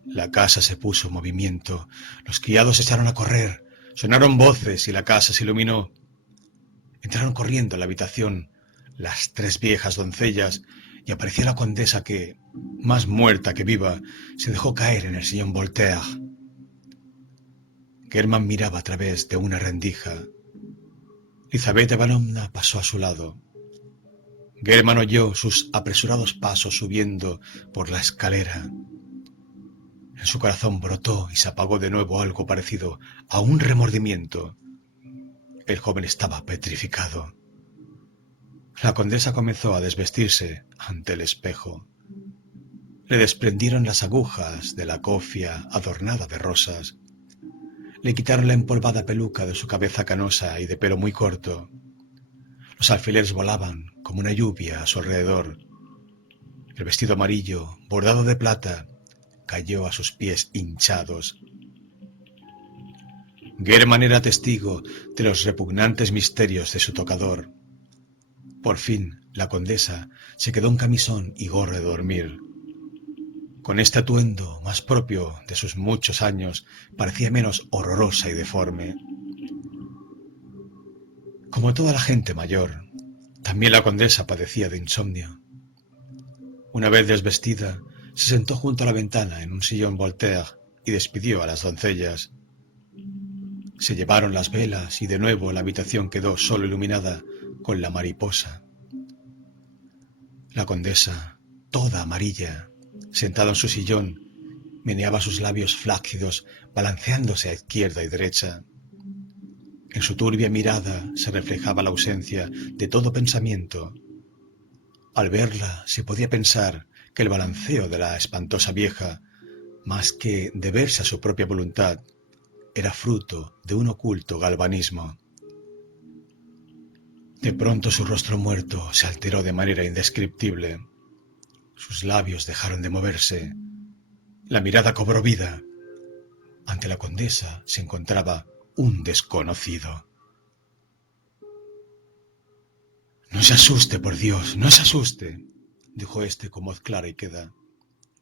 La casa se puso en movimiento. Los criados se echaron a correr. Sonaron voces y la casa se iluminó. Entraron corriendo a la habitación las tres viejas doncellas y apareció la condesa que, más muerta que viva, se dejó caer en el sillón Voltaire. Germán miraba a través de una rendija. Lizaveta Ivanovna pasó a su lado. Germán oyó sus apresurados pasos subiendo por la escalera. En su corazón brotó y se apagó de nuevo algo parecido a un remordimiento. El joven estaba petrificado. La condesa comenzó a desvestirse ante el espejo. Le desprendieron las agujas de la cofia adornada de rosas. Le quitaron la empolvada peluca de su cabeza canosa y de pelo muy corto. Los alfileres volaban como una lluvia a su alrededor. El vestido amarillo, bordado de plata, cayó a sus pies hinchados. Germán era testigo de los repugnantes misterios de su tocador. Por fin, la condesa se quedó en camisón y gorro de dormir. Con este atuendo, más propio de sus muchos años, parecía menos horrorosa y deforme. Como toda la gente mayor, también la condesa padecía de insomnio. Una vez desvestida, se sentó junto a la ventana en un sillón Voltaire y despidió a las doncellas. Se llevaron las velas y de nuevo la habitación quedó solo iluminada con la mariposa. La condesa, toda amarilla, sentada en su sillón, meneaba sus labios flácidos balanceándose a izquierda y derecha. En su turbia mirada se reflejaba la ausencia de todo pensamiento. Al verla se podía pensar que el balanceo de la espantosa vieja, más que deberse a su propia voluntad, era fruto de un oculto galvanismo. De pronto su rostro muerto se alteró de manera indescriptible. Sus labios dejaron de moverse. La mirada cobró vida. Ante la condesa se encontraba un desconocido. «No se asuste, por Dios, no se asuste», dijo éste con voz clara y queda.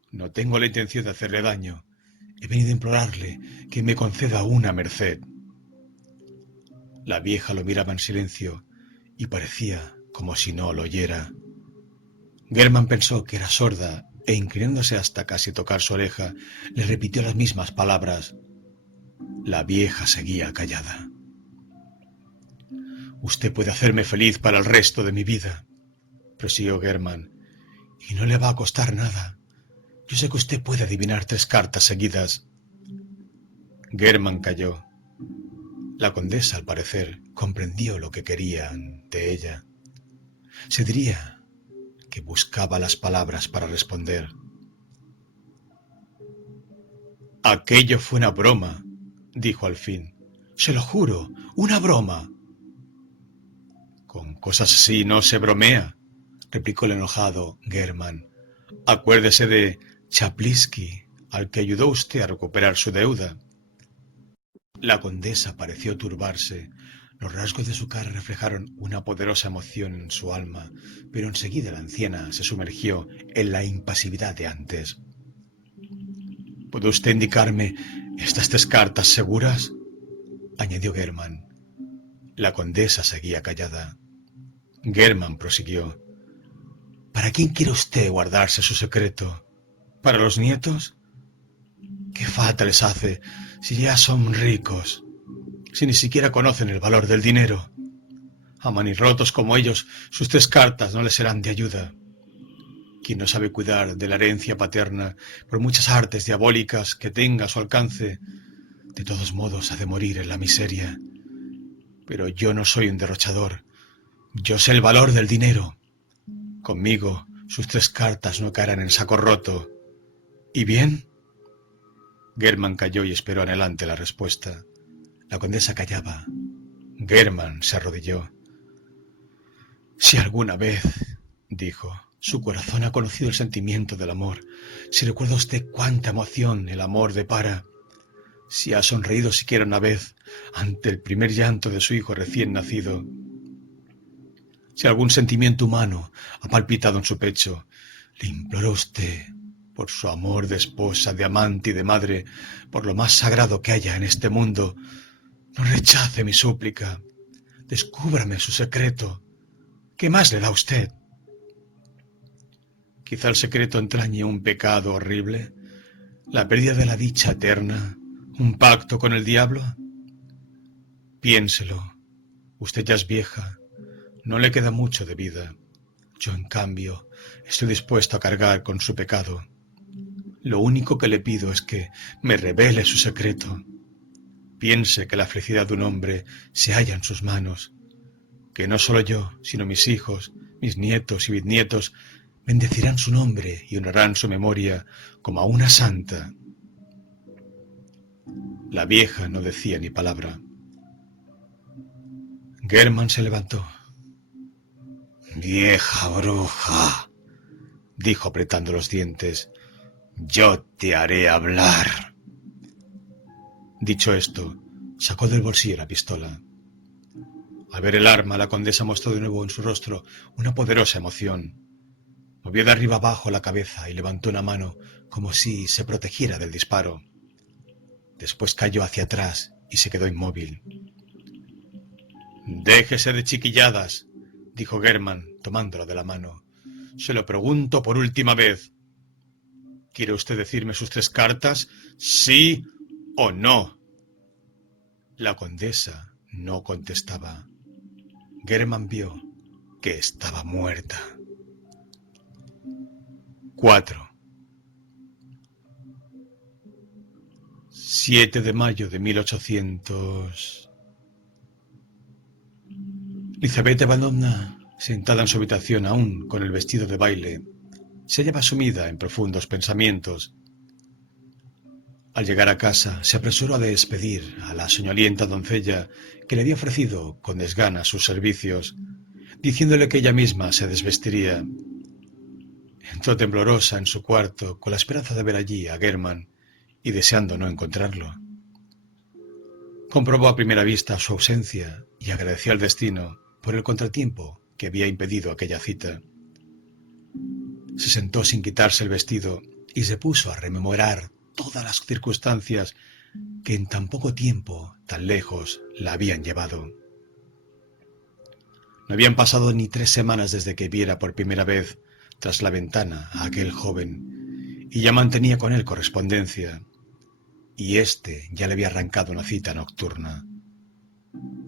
«No tengo la intención de hacerle daño. He venido a implorarle que me conceda una merced». La vieja lo miraba en silencio y parecía como si no lo oyera. Germán pensó que era sorda e inclinándose hasta casi tocar su oreja, le repitió las mismas palabras. La vieja seguía callada. «Usted puede hacerme feliz para el resto de mi vida», prosiguió Germán, «y no le va a costar nada. Yo sé que usted puede adivinar 3 cartas seguidas». Germán calló. La condesa, al parecer, comprendió lo que querían de ella. Se diría que buscaba las palabras para responder. «Aquello fue una broma», dijo al fin. «Se lo juro, una broma». «Con cosas así no se bromea», replicó el enojado Germán. «Acuérdese de Chaplinsky, al que ayudó usted a recuperar su deuda». La condesa pareció turbarse. Los rasgos de su cara reflejaron una poderosa emoción en su alma, pero enseguida la anciana se sumergió en la impasividad de antes. «¿Puede usted indicarme estas 3 cartas seguras?», añadió Germán. La condesa seguía callada. Germán prosiguió. «¿Para quién quiere usted guardarse su secreto? ¿Para los nietos? ¿Qué falta les hace si ya son ricos, si ni siquiera conocen el valor del dinero? A manirrotos como ellos, sus 3 cartas no les serán de ayuda. Quien no sabe cuidar de la herencia paterna, por muchas artes diabólicas que tenga a su alcance, de todos modos ha de morir en la miseria. Pero yo no soy un derrochador. Yo sé el valor del dinero. Conmigo sus 3 cartas no caerán en saco roto. ¿Y bien?». Germán calló y esperó anhelante la respuesta. La condesa callaba. Germán se arrodilló. «Si alguna vez», dijo, «su corazón ha conocido el sentimiento del amor, si recuerda usted cuánta emoción el amor depara, si ha sonreído siquiera una vez ante el primer llanto de su hijo recién nacido. Si algún sentimiento humano ha palpitado en su pecho, le imploro a usted, por su amor de esposa, de amante y de madre, por lo más sagrado que haya en este mundo, no rechace mi súplica. Descúbrame su secreto. ¿Qué más le da a usted? Quizá el secreto entrañe un pecado horrible, la pérdida de la dicha eterna, un pacto con el diablo. Piénselo. Usted ya es vieja, no le queda mucho de vida. Yo, en cambio, estoy dispuesto a cargar con su pecado. Lo único que le pido es que me revele su secreto. Piense que la felicidad de un hombre se halla en sus manos, que no solo yo, sino mis hijos, mis nietos y bisnietos bendecirán su nombre y honrarán su memoria como a una santa. La vieja no decía ni palabra. Germán se levantó. «Vieja bruja», dijo apretando los dientes, «yo te haré hablar». Dicho esto, sacó del bolsillo la pistola. Al ver el arma, la condesa mostró de nuevo en su rostro una poderosa emoción. Movió de arriba abajo la cabeza y levantó una mano como si se protegiera del disparo. Después cayó hacia atrás y se quedó inmóvil. «Déjese de chiquilladas», dijo Germán, tomándola de la mano. «Se lo pregunto por última vez. ¿Quiere usted decirme sus 3 cartas? ¿Sí o no?» La condesa no contestaba. Germán vio que estaba muerta. 4. 7 de mayo de 1800. Lizaveta Ivanovna, sentada en su habitación aún con el vestido de baile, se hallaba sumida en profundos pensamientos. Al llegar a casa, se apresuró a despedir a la soñolienta doncella que le había ofrecido con desgana sus servicios, diciéndole que ella misma se desvestiría. Entró temblorosa en su cuarto con la esperanza de ver allí a Germán y deseando no encontrarlo. Comprobó a primera vista su ausencia y agradeció al destino por el contratiempo que había impedido aquella cita. Se sentó sin quitarse el vestido y se puso a rememorar todas las circunstancias que en tan poco tiempo, tan lejos, la habían llevado. No habían pasado ni 3 semanas desde que viera por primera vez tras la ventana a aquel joven, y ya mantenía con él correspondencia, y éste ya le había arrancado una cita nocturna.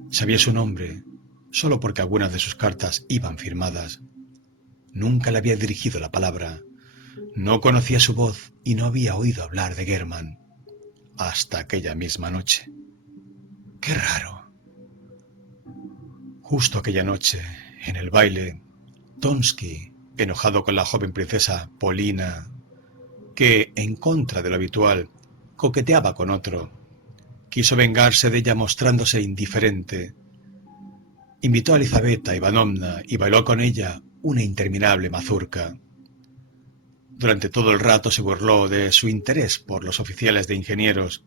Sabía su nombre, solo porque algunas de sus cartas iban firmadas. Nunca le había dirigido la palabra, no conocía su voz y no había oído hablar de Germán hasta aquella misma noche. ¡Qué raro! Justo aquella noche, en el baile, Tonsky, enojado con la joven princesa Polina, que, en contra de lo habitual, coqueteaba con otro, quiso vengarse de ella mostrándose indiferente. Invitó a Lizaveta Ivanovna y bailó con ella una interminable mazurca. Durante todo el rato se burló de su interés por los oficiales de ingenieros.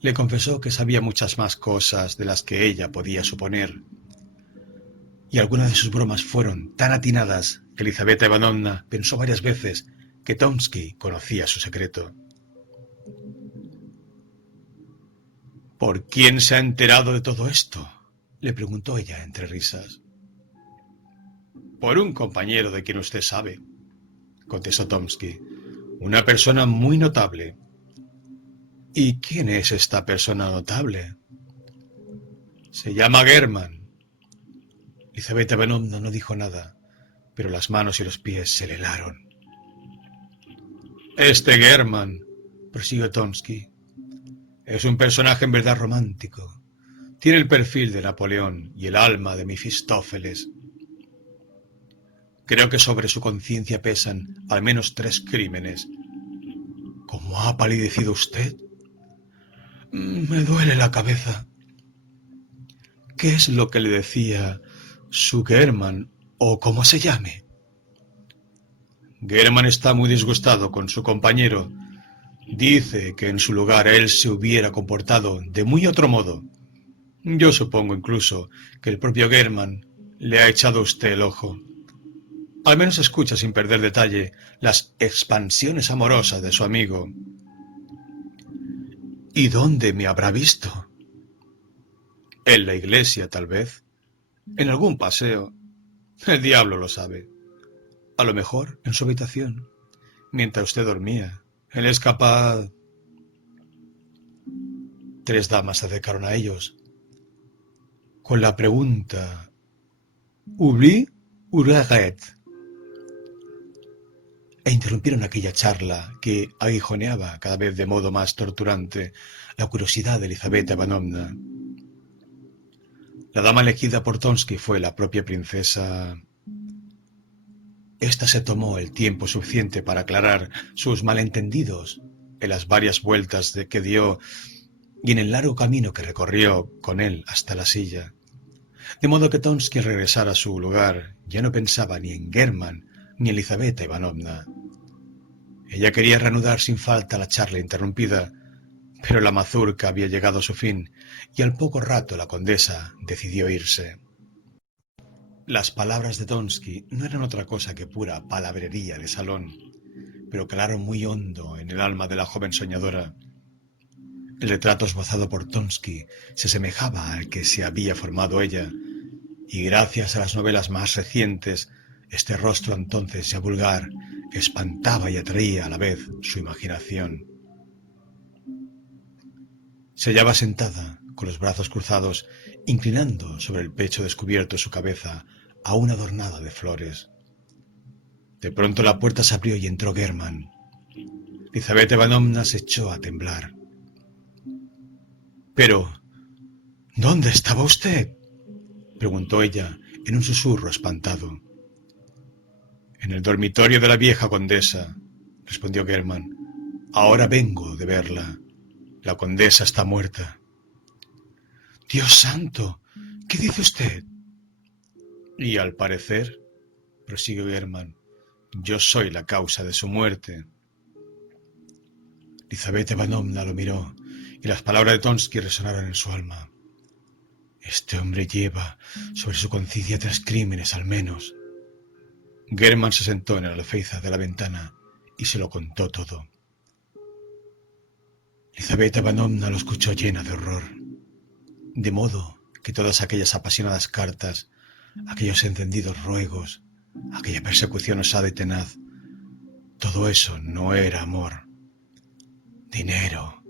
Le confesó que sabía muchas más cosas de las que ella podía suponer. Y algunas de sus bromas fueron tan atinadas que Lizaveta Ivanovna pensó varias veces que Tonsky conocía su secreto. «¿Por quién se ha enterado de todo esto?», le preguntó ella entre risas. «Por un compañero de quien usted sabe», contestó Tonsky, «una persona muy notable». «¿Y quién es esta persona notable?». «Se llama Germán». Lizaveta Ivanovna no dijo nada, pero las manos y los pies se le helaron. «Este Germán», prosiguió Tonsky, «es un personaje en verdad romántico. Tiene el perfil de Napoleón y el alma de Mefistófeles. Creo que sobre su conciencia pesan al menos 3 crímenes. ¿Cómo ha palidecido usted? Me duele la cabeza. ¿Qué es lo que le decía su Germán, o cómo se llame? Germán está muy disgustado con su compañero. Dice que en su lugar él se hubiera comportado de muy otro modo. Yo supongo incluso que el propio Germán le ha echado a usted el ojo. Al menos escucha sin perder detalle las expansiones amorosas de su amigo. ¿Y dónde me habrá visto? En la iglesia, tal vez. En algún paseo. El diablo lo sabe. A lo mejor en su habitación, mientras usted dormía. Él es capaz... Tres damas se acercaron a ellos con la pregunta: ¿Oubli ou regrette? E interrumpieron aquella charla que aguijoneaba cada vez de modo más torturante la curiosidad de Elizaveta Ivanovna. La dama elegida por Tonsky fue la propia princesa. Esta se tomó el tiempo suficiente para aclarar sus malentendidos en las varias vueltas que dio y en el largo camino que recorrió con él hasta la silla. De modo que Tonsky, al regresar a su lugar, ya no pensaba ni en Germán ni en Elizaveta Ivanovna. Ella quería reanudar sin falta la charla interrumpida, pero la mazurca había llegado a su fin y al poco rato la condesa decidió irse. Las palabras de Tonsky no eran otra cosa que pura palabrería de salón, pero calaron muy hondo en el alma de la joven soñadora. El retrato esbozado por Tonsky se semejaba al que se había formado ella, y gracias a las novelas más recientes, este rostro entonces ya vulgar espantaba y atraía a la vez su imaginación. Se hallaba sentada, con los brazos cruzados, inclinando sobre el pecho descubierto su cabeza, aún adornada de flores. De pronto la puerta se abrió y entró Germán. Elizaveta Ivanovna se echó a temblar. «Pero, ¿dónde estaba usted?», preguntó ella en un susurro espantado. «En el dormitorio de la vieja condesa», respondió Germán. «Ahora vengo de verla. La condesa está muerta». «Dios santo, ¿qué dice usted?». «Y al parecer», prosiguió Germán, «yo soy la causa de su muerte». Elizaveta Ivanovna lo miró y las palabras de Tonsky resonaron en su alma. Este hombre lleva sobre su conciencia 3 crímenes al menos. Germán se sentó en el alféizar de la ventana y se lo contó todo. Elizaveta Ivanovna lo escuchó llena de horror, de modo que todas aquellas apasionadas cartas, aquellos encendidos ruegos, aquella persecución osada y tenaz, todo eso no era amor. Dinero,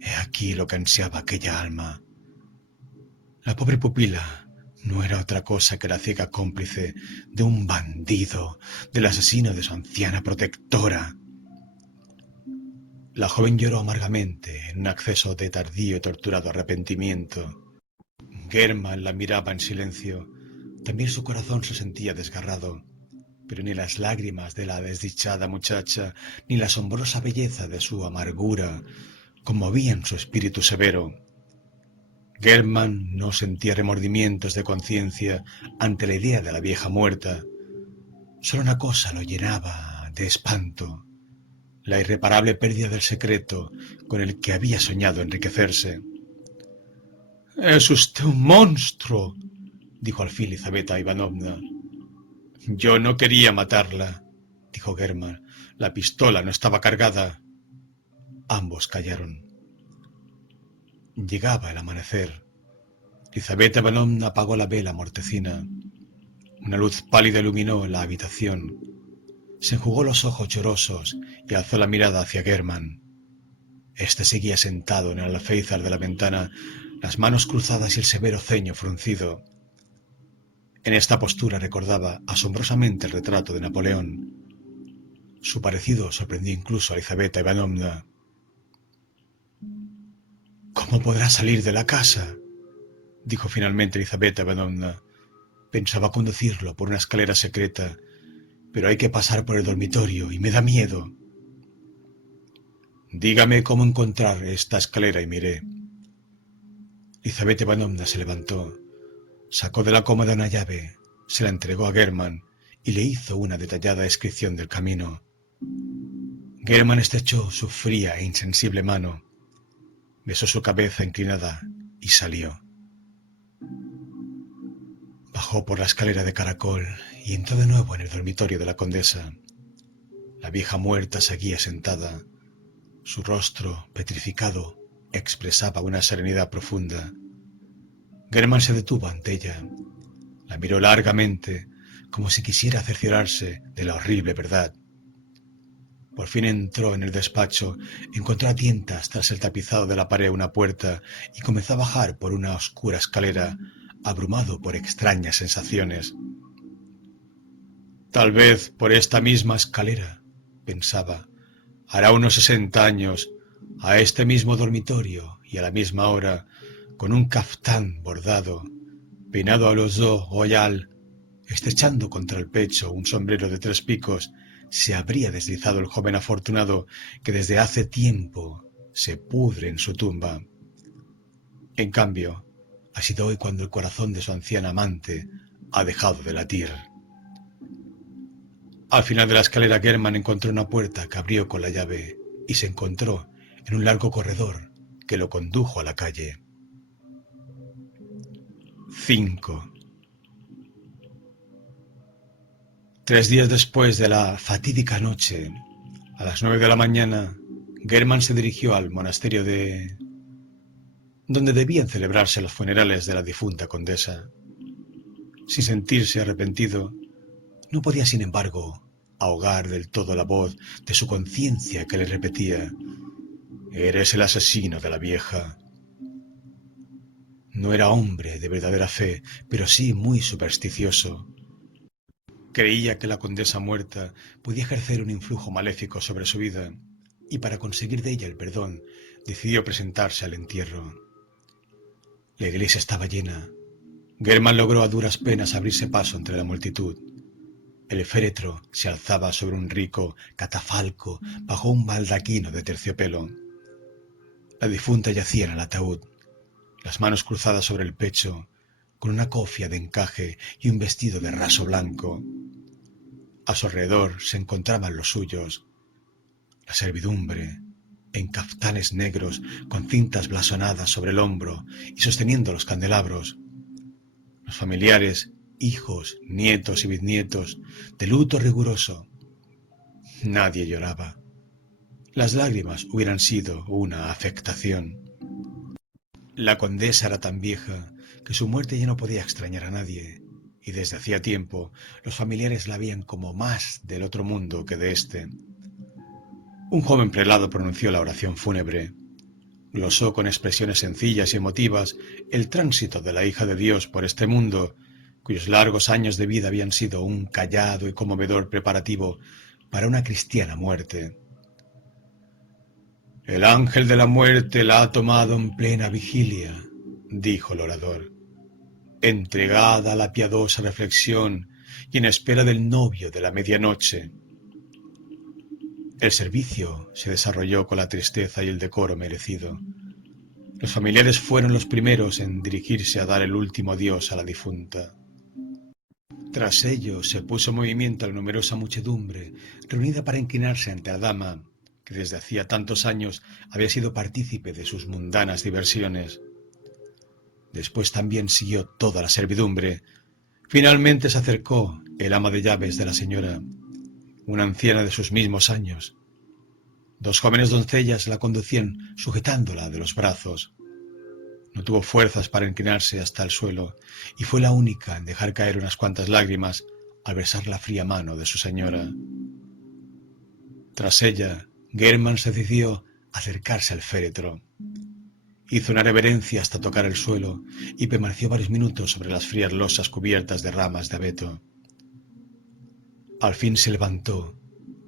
he aquí lo que ansiaba aquella alma. La pobre pupila no era otra cosa que la ciega cómplice de un bandido, del asesino de su anciana protectora. La joven lloró amargamente en un acceso de tardío y torturado arrepentimiento. Germán la miraba en silencio. También su corazón se sentía desgarrado, pero ni las lágrimas de la desdichada muchacha, ni la asombrosa belleza de su amargura conmovían su espíritu severo. Germán no sentía remordimientos de conciencia ante la idea de la vieja muerta. Solo una cosa lo llenaba de espanto: la irreparable pérdida del secreto con el que había soñado enriquecerse. «Es usted un monstruo», dijo al fin Elizaveta Ivanovna. «Yo no quería matarla», dijo Germán. «La pistola no estaba cargada». Ambos callaron. Llegaba el amanecer. Elizaveta Ivanovna apagó la vela mortecina. Una luz pálida iluminó la habitación. Se enjugó los ojos llorosos y alzó la mirada hacia Germán. Este seguía sentado en el alféizar de la ventana, las manos cruzadas y el severo ceño fruncido. En esta postura recordaba asombrosamente el retrato de Napoleón. Su parecido sorprendió incluso a Elizaveta Ivanovna. «¿Cómo podrá salir de la casa?», dijo finalmente Elizaveta Ivanovna. «Pensaba conducirlo por una escalera secreta, pero hay que pasar por el dormitorio y me da miedo». «Dígame cómo encontrar esta escalera y miré». Elizaveta Ivanovna se levantó, sacó de la cómoda una llave, se la entregó a Germán y le hizo una detallada descripción del camino. Germán estrechó su fría e insensible mano, besó su cabeza inclinada y salió. Bajó por la escalera de caracol y entró de nuevo en el dormitorio de la condesa. La vieja muerta seguía sentada. Su rostro, petrificado, expresaba una serenidad profunda. Germán se detuvo ante ella. La miró largamente, como si quisiera cerciorarse de la horrible verdad. Por fin entró en el despacho, encontró a tientas tras el tapizado de la pared una puerta y comenzó a bajar por una oscura escalera, abrumado por extrañas sensaciones. Tal vez por esta misma escalera, pensaba, hará unos 60 años, a este mismo dormitorio y a la misma hora, con un caftán bordado, peinado a los dos royal, estrechando contra el pecho un sombrero de 3 picos, se habría deslizado el joven afortunado que desde hace tiempo se pudre en su tumba. En cambio, ha sido hoy cuando el corazón de su anciana amante ha dejado de latir. Al final de la escalera Germán encontró una puerta que abrió con la llave y se encontró en un largo corredor que lo condujo a la calle. 5. 3 días después de la fatídica noche, a las 9 de la mañana, Germán se dirigió al monasterio donde debían celebrarse los funerales de la difunta condesa. Sin sentirse arrepentido, no podía, sin embargo, ahogar del todo la voz de su conciencia que le repetía: «Eres el asesino de la vieja». No era hombre de verdadera fe, pero sí muy supersticioso. Creía que la condesa muerta podía ejercer un influjo maléfico sobre su vida, y para conseguir de ella el perdón, decidió presentarse al entierro. La iglesia estaba llena. Germán logró a duras penas abrirse paso entre la multitud. El féretro se alzaba sobre un rico catafalco bajo un baldaquino de terciopelo. La difunta yacía en el ataúd, las manos cruzadas sobre el pecho, con una cofia de encaje y un vestido de raso blanco. A su alrededor se encontraban los suyos, la servidumbre, en caftanes negros con cintas blasonadas sobre el hombro y sosteniendo los candelabros, los familiares, hijos, nietos y bisnietos, de luto riguroso. Nadie lloraba. Las lágrimas hubieran sido una afectación. La condesa era tan vieja que su muerte ya no podía extrañar a nadie, y desde hacía tiempo los familiares la veían como más del otro mundo que de este. Un joven prelado pronunció la oración fúnebre. Glosó con expresiones sencillas y emotivas el tránsito de la hija de Dios por este mundo, cuyos largos años de vida habían sido un callado y conmovedor preparativo para una cristiana muerte. «El ángel de la muerte la ha tomado en plena vigilia», dijo el orador, «entregada a la piadosa reflexión y en espera del novio de la medianoche». El servicio se desarrolló con la tristeza y el decoro merecido. Los familiares fueron los primeros en dirigirse a dar el último adiós a la difunta. Tras ello se puso en movimiento la numerosa muchedumbre reunida para inclinarse ante la dama, que desde hacía tantos años había sido partícipe de sus mundanas diversiones. Después también siguió toda la servidumbre. Finalmente se acercó el ama de llaves de la señora, una anciana de sus mismos años. 2 jóvenes doncellas la conducían sujetándola de los brazos. No tuvo fuerzas para inclinarse hasta el suelo y fue la única en dejar caer unas cuantas lágrimas al besar la fría mano de su señora. Tras ella, Germán se decidió a acercarse al féretro. Hizo una reverencia hasta tocar el suelo y permaneció varios minutos sobre las frías losas cubiertas de ramas de abeto. Al fin se levantó,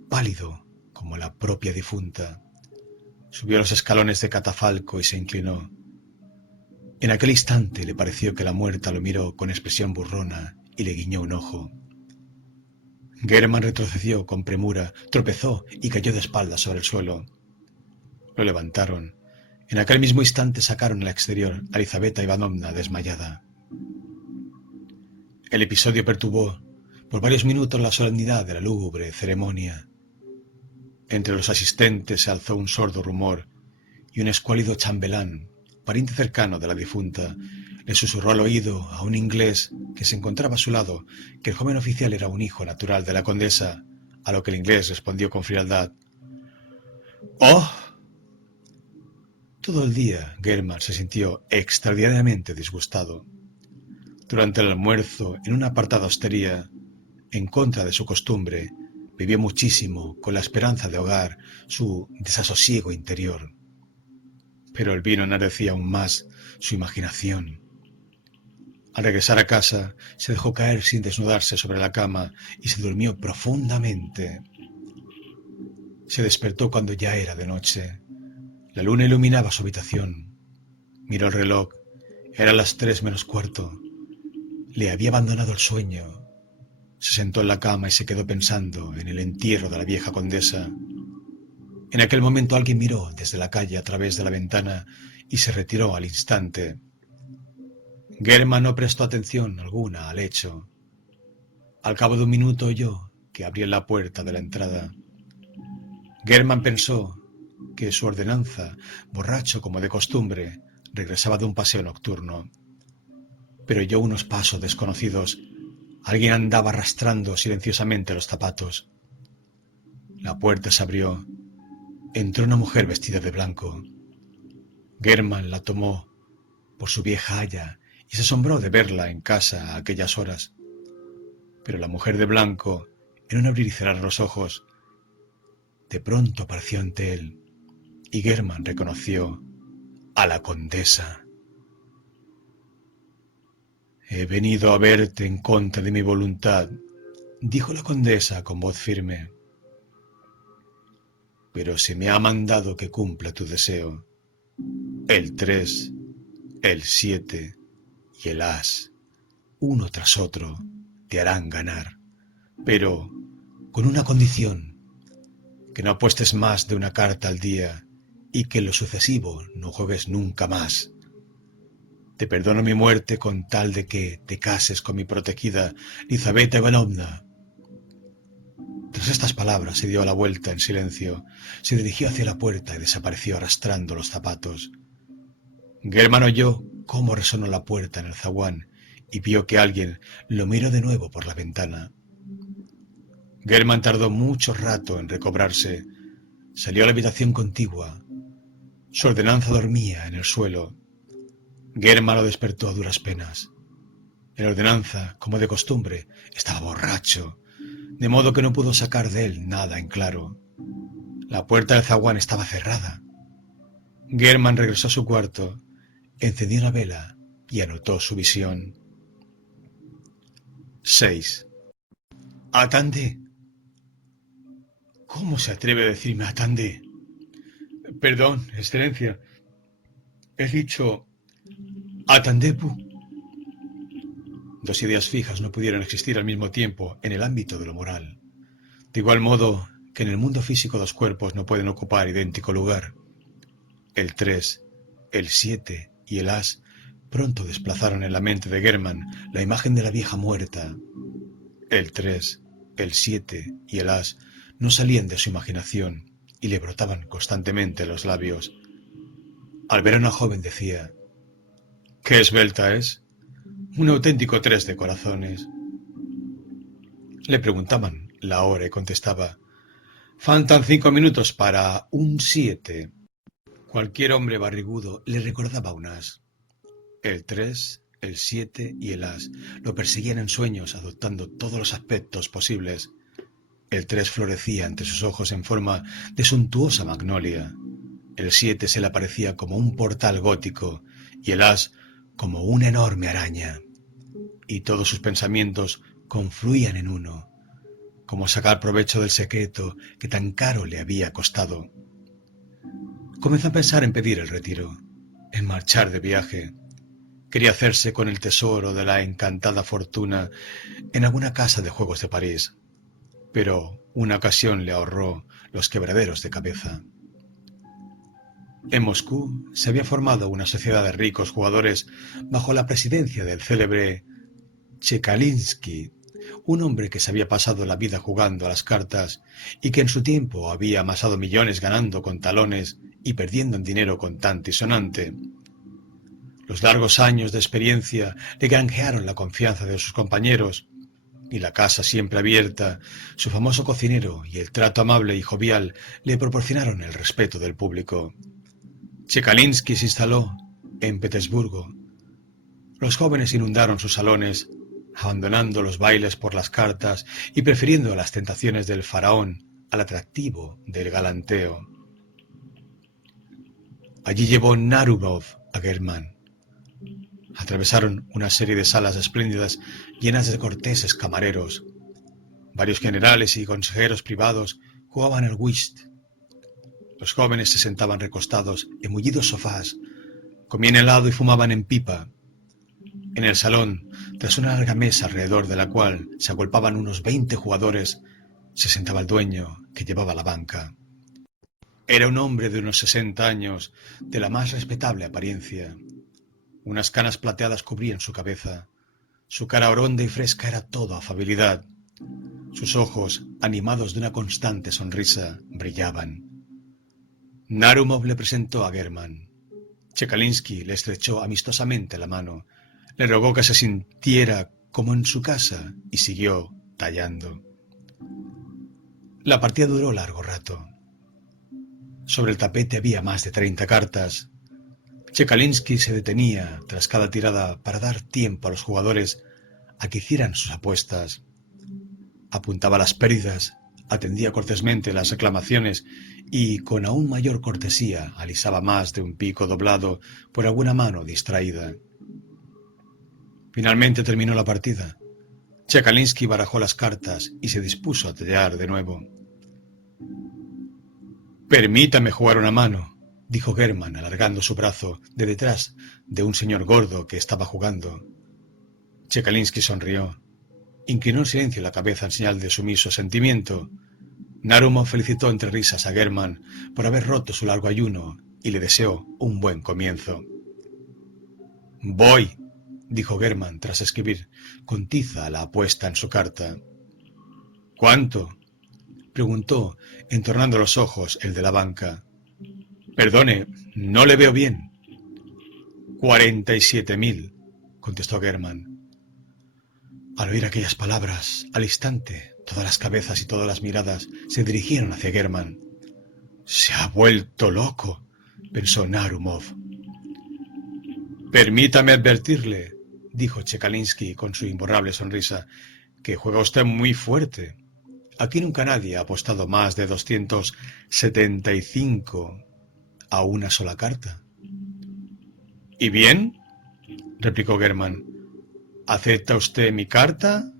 pálido como la propia difunta. Subió los escalones de catafalco y se inclinó. En aquel instante le pareció que la muerta lo miró con expresión burlona y le guiñó un ojo. Germán retrocedió con premura, tropezó y cayó de espaldas sobre el suelo. Lo levantaron. En aquel mismo instante sacaron al exterior a Elizabeta Ivanovna desmayada. El episodio perturbó por varios minutos la solemnidad de la lúgubre ceremonia. Entre los asistentes se alzó un sordo rumor y un escuálido chambelán, pariente cercano de la difunta, Le susurró al oído a un inglés que se encontraba a su lado que el joven oficial era un hijo natural de la condesa, a lo que el inglés respondió con frialdad: «¡Oh!». Todo el día Germán se sintió extraordinariamente disgustado. Durante el almuerzo, en una apartada hostería, en contra de su costumbre, bebió muchísimo con la esperanza de ahogar su desasosiego interior. Pero el vino enardecía aún más su imaginación. Al regresar a casa, se dejó caer sin desnudarse sobre la cama y se durmió profundamente. Se despertó cuando ya era de noche. La luna iluminaba su habitación. Miró el reloj. Eran las 3:45. Le había abandonado el sueño. Se sentó en la cama y se quedó pensando en el entierro de la vieja condesa. En aquel momento alguien miró desde la calle a través de la ventana y se retiró al instante. Germán no prestó atención alguna al hecho. Al cabo de un minuto oyó que abrían la puerta de la entrada. Germán pensó que su ordenanza, borracho como de costumbre, regresaba de un paseo nocturno. Pero oyó unos pasos desconocidos. Alguien andaba arrastrando silenciosamente los zapatos. La puerta se abrió. Entró una mujer vestida de blanco. Germán la tomó por su vieja aya y se asombró de verla en casa a aquellas horas. Pero la mujer de blanco, en un abrir y cerrar los ojos, de pronto apareció ante él, y Germán reconoció a la condesa. «He venido a verte en contra de mi voluntad», dijo la condesa con voz firme. «Pero se me ha mandado que cumpla tu deseo. El 3, el 7 y el as, uno tras otro, te harán ganar, pero con una condición: que no apuestes más de una carta al día y que en lo sucesivo no juegues nunca más. Te perdono mi muerte con tal de que te cases con mi protegida Lizaveta Ivanovna». Tras estas palabras se dio la vuelta en silencio, se dirigió hacia la puerta y desapareció arrastrando los zapatos. Germán oyó cómo resonó la puerta en el zaguán y vio que alguien lo miró de nuevo por la ventana. Germán tardó mucho rato en recobrarse. Salió a la habitación contigua. Su ordenanza dormía en el suelo. Germán lo despertó a duras penas. El ordenanza, como de costumbre, estaba borracho, de modo que no pudo sacar de él nada en claro. La puerta del zaguán estaba cerrada. Germán regresó a su cuarto, encendió una vela y anotó su visión. 6. «Atandé». «¿Cómo se atreve a decirme atandé?» «Perdón, excelencia. He dicho atandé-vous». Dos ideas fijas no pudieron existir al mismo tiempo en el ámbito de lo moral. De igual modo que en el mundo físico dos cuerpos no pueden ocupar idéntico lugar. El 3, el 7 y el as pronto desplazaron en la mente de Germán la imagen de la vieja muerta. El 3, el 7 y el as no salían de su imaginación y le brotaban constantemente los labios. Al ver a una joven decía: «¡Qué esbelta es! Un auténtico 3 de corazones». Le preguntaban la hora y contestaba: «Faltan 5 minutos para un 7». Cualquier hombre barrigudo le recordaba un as. El 3, el 7 y el as lo perseguían en sueños, adoptando todos los aspectos posibles. El 3 florecía ante sus ojos en forma de suntuosa magnolia. El 7 se le aparecía como un portal gótico y el as como una enorme araña. Y todos sus pensamientos confluían en uno: cómo sacar provecho del secreto que tan caro le había costado. Comenzó a pensar en pedir el retiro, en marchar de viaje. Quería hacerse con el tesoro de la encantada fortuna en alguna casa de juegos de París, pero una ocasión le ahorró los quebraderos de cabeza. En Moscú se había formado una sociedad de ricos jugadores bajo la presidencia del célebre Chekalinsky, un hombre que se había pasado la vida jugando a las cartas y que en su tiempo había amasado millones ganando con talones y perdiendo en dinero contante y sonante. Los largos años de experiencia le granjearon la confianza de sus compañeros, y la casa siempre abierta, su famoso cocinero y el trato amable y jovial le proporcionaron el respeto del público. Chekalinsky se instaló en Petersburgo. Los jóvenes inundaron sus salones, abandonando los bailes por las cartas y prefiriendo las tentaciones del faraón al atractivo del galanteo. Allí llevó Narumov a Germán. Atravesaron una serie de salas espléndidas llenas de corteses camareros. Varios generales y consejeros privados jugaban al whist. Los jóvenes se sentaban recostados en mullidos sofás, comían helado y fumaban en pipa. En el salón, tras una larga mesa alrededor de la cual se agolpaban unos 20 jugadores, se sentaba el dueño, que llevaba la banca. Era un hombre de unos 60 años, de la más respetable apariencia. Unas canas plateadas cubrían su cabeza. Su cara oronda y fresca era toda afabilidad. Sus ojos, animados de una constante sonrisa, brillaban. Narumov le presentó a Germán. Chekalinsky le estrechó amistosamente la mano, le rogó que se sintiera como en su casa y siguió tallando. La partida duró largo rato. Sobre el tapete había más de 30 cartas. Chekalinsky se detenía tras cada tirada para dar tiempo a los jugadores a que hicieran sus apuestas. Apuntaba las pérdidas, atendía cortésmente las reclamaciones y, con aún mayor cortesía, alisaba más de un pico doblado por alguna mano distraída. Finalmente terminó la partida. Chekalinsky barajó las cartas y se dispuso a tallar de nuevo. «Permítame jugar una mano», dijo Germán, alargando su brazo de detrás de un señor gordo que estaba jugando. Chekalinsky sonrió. Inclinó en silencio la cabeza en señal de sumiso sentimiento. Narumov felicitó entre risas a Germán por haber roto su largo ayuno y le deseó un buen comienzo. «Voy», dijo Germán tras escribir con tiza la apuesta en su carta. «¿Cuánto?», preguntó, entornando los ojos el de la banca. «Perdone, no le veo bien». 47.000, contestó Germán. Al oír aquellas palabras, al instante, todas las cabezas y todas las miradas se dirigieron hacia Germán. «Se ha vuelto loco», pensó Narumov. «Permítame advertirle», dijo Chekalinsky con su imborrable sonrisa, «que juega usted muy fuerte. Aquí nunca nadie ha apostado más de 275 a una sola carta». «¿Y bien?», replicó Germán. «¿Acepta usted mi carta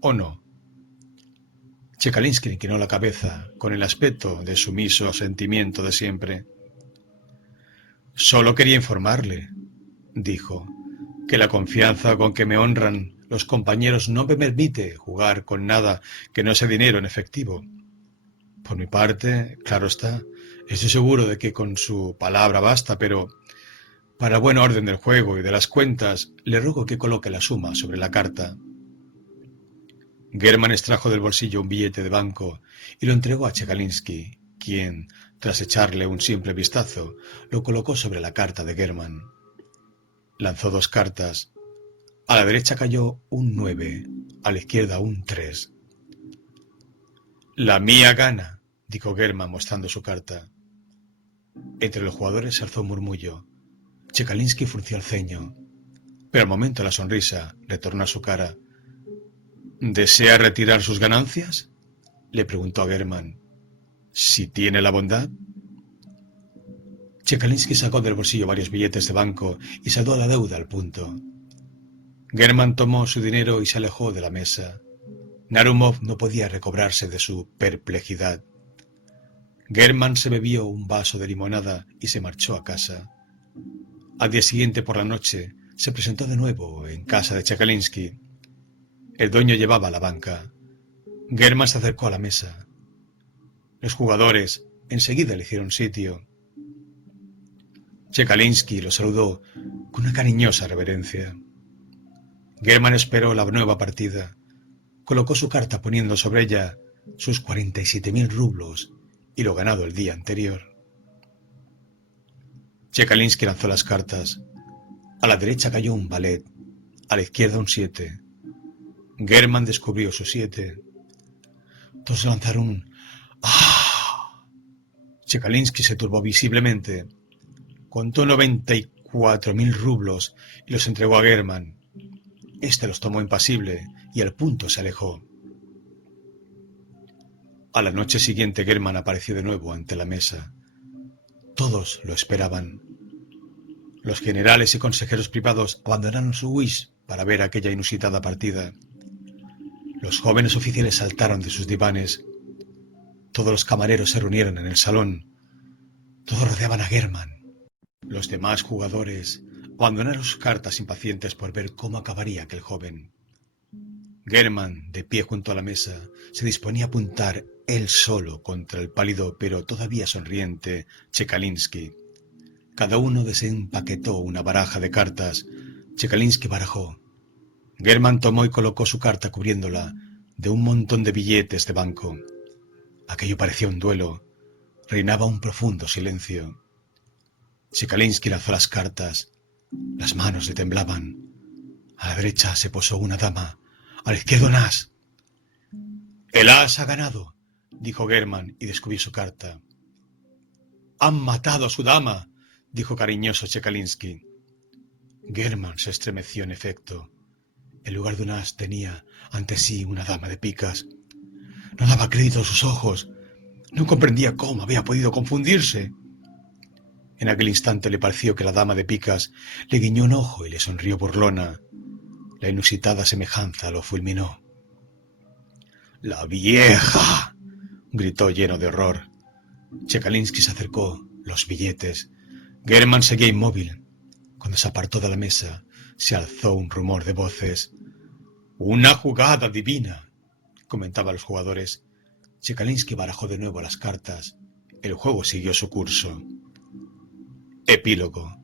o no?». Chekalinsky inclinó la cabeza con el aspecto de sumiso sentimiento de siempre. «Solo quería informarle», dijo, «que la confianza con que me honran los compañeros no me permite jugar con nada que no sea dinero en efectivo. Por mi parte, claro está, estoy seguro de que con su palabra basta, pero para el buen orden del juego y de las cuentas, le ruego que coloque la suma sobre la carta». Germán extrajo del bolsillo un billete de banco y lo entregó a Chekalinsky, quien, tras echarle un simple vistazo, lo colocó sobre la carta de Germán. Lanzó 2 cartas. A la derecha cayó un 9, a la izquierda un 3. «La mía gana», dijo Germán mostrando su carta. Entre los jugadores se alzó un murmullo. Chekalinsky frunció el ceño, pero al momento la sonrisa retornó a su cara. «¿Desea retirar sus ganancias?», le preguntó a Germán. «Si tiene la bondad». Chekalinsky sacó del bolsillo varios billetes de banco y saldó la deuda al punto. Germán tomó su dinero y se alejó de la mesa. Narumov no podía recobrarse de su perplejidad. Germán se bebió un vaso de limonada y se marchó a casa. Al día siguiente por la noche se presentó de nuevo en casa de Chekalinsky. El dueño llevaba la banca. Germán se acercó a la mesa. Los jugadores enseguida le hicieron sitio. Chekalinsky lo saludó con una cariñosa reverencia. Germán esperó la nueva partida. Colocó su carta poniendo sobre ella sus 47.000 rublos y lo ganado el día anterior. Chekalinsky lanzó las cartas. A la derecha cayó un valet, a la izquierda un 7. Germán descubrió su 7. Todos lanzaron un ¡ah! Chekalinsky se turbó visiblemente. Contó 94.000 rublos y los entregó a Germán. Este los tomó impasible y al punto se alejó. A la noche siguiente Germán apareció de nuevo ante la mesa. Todos lo esperaban. Los generales y consejeros privados abandonaron su wish para ver aquella inusitada partida. Los jóvenes oficiales saltaron de sus divanes. Todos los camareros se reunieron en el salón. Todos rodeaban a Germán. Los demás jugadores abandonaron sus cartas impacientes por ver cómo acabaría aquel joven. Germán, de pie junto a la mesa, se disponía a apuntar él solo contra el pálido pero todavía sonriente Chekalinsky. Cada uno desempaquetó una baraja de cartas. Chekalinsky barajó. Germán tomó y colocó su carta cubriéndola de un montón de billetes de banco. Aquello parecía un duelo. Reinaba un profundo silencio. Chekalinsky lanzó las cartas. Las manos le temblaban. A la derecha se posó una dama. A la izquierda un as. «El as ha ganado», dijo Germán y descubrió su carta. «Han matado a su dama», dijo cariñoso Chekalinsky. Germán se estremeció en efecto. En lugar de un as tenía ante sí una dama de picas. No daba crédito a sus ojos. No comprendía cómo había podido confundirse. En aquel instante le pareció que la dama de picas le guiñó un ojo y le sonrió burlona. La inusitada semejanza lo fulminó. «¡La vieja!», gritó lleno de horror. Chekalinsky se acercó. Los billetes. Germán seguía inmóvil. Cuando se apartó de la mesa, se alzó un rumor de voces. «¡Una jugada divina!», comentaban los jugadores. Chekalinsky barajó de nuevo las cartas. El juego siguió su curso. Epílogo.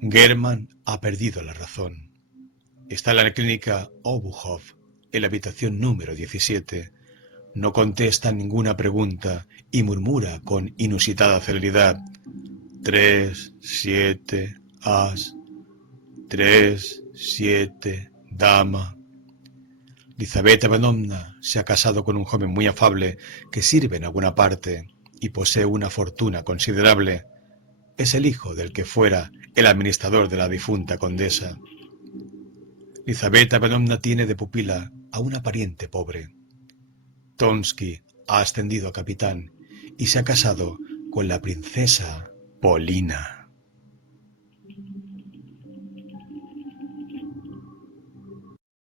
Germán ha perdido la razón. Está en la clínica Obuhov, en la habitación número 17. No contesta ninguna pregunta y murmura con inusitada celeridad. 3, 7, as. 3, 7, dama. Lizaveta Ivanovna se ha casado con un joven muy afable que sirve en alguna parte y posee una fortuna considerable. Es el hijo del que fuera el administrador de la difunta condesa. Lizaveta Ivanovna tiene de pupila a una pariente pobre. Tonsky ha ascendido a capitán y se ha casado con la princesa Polina.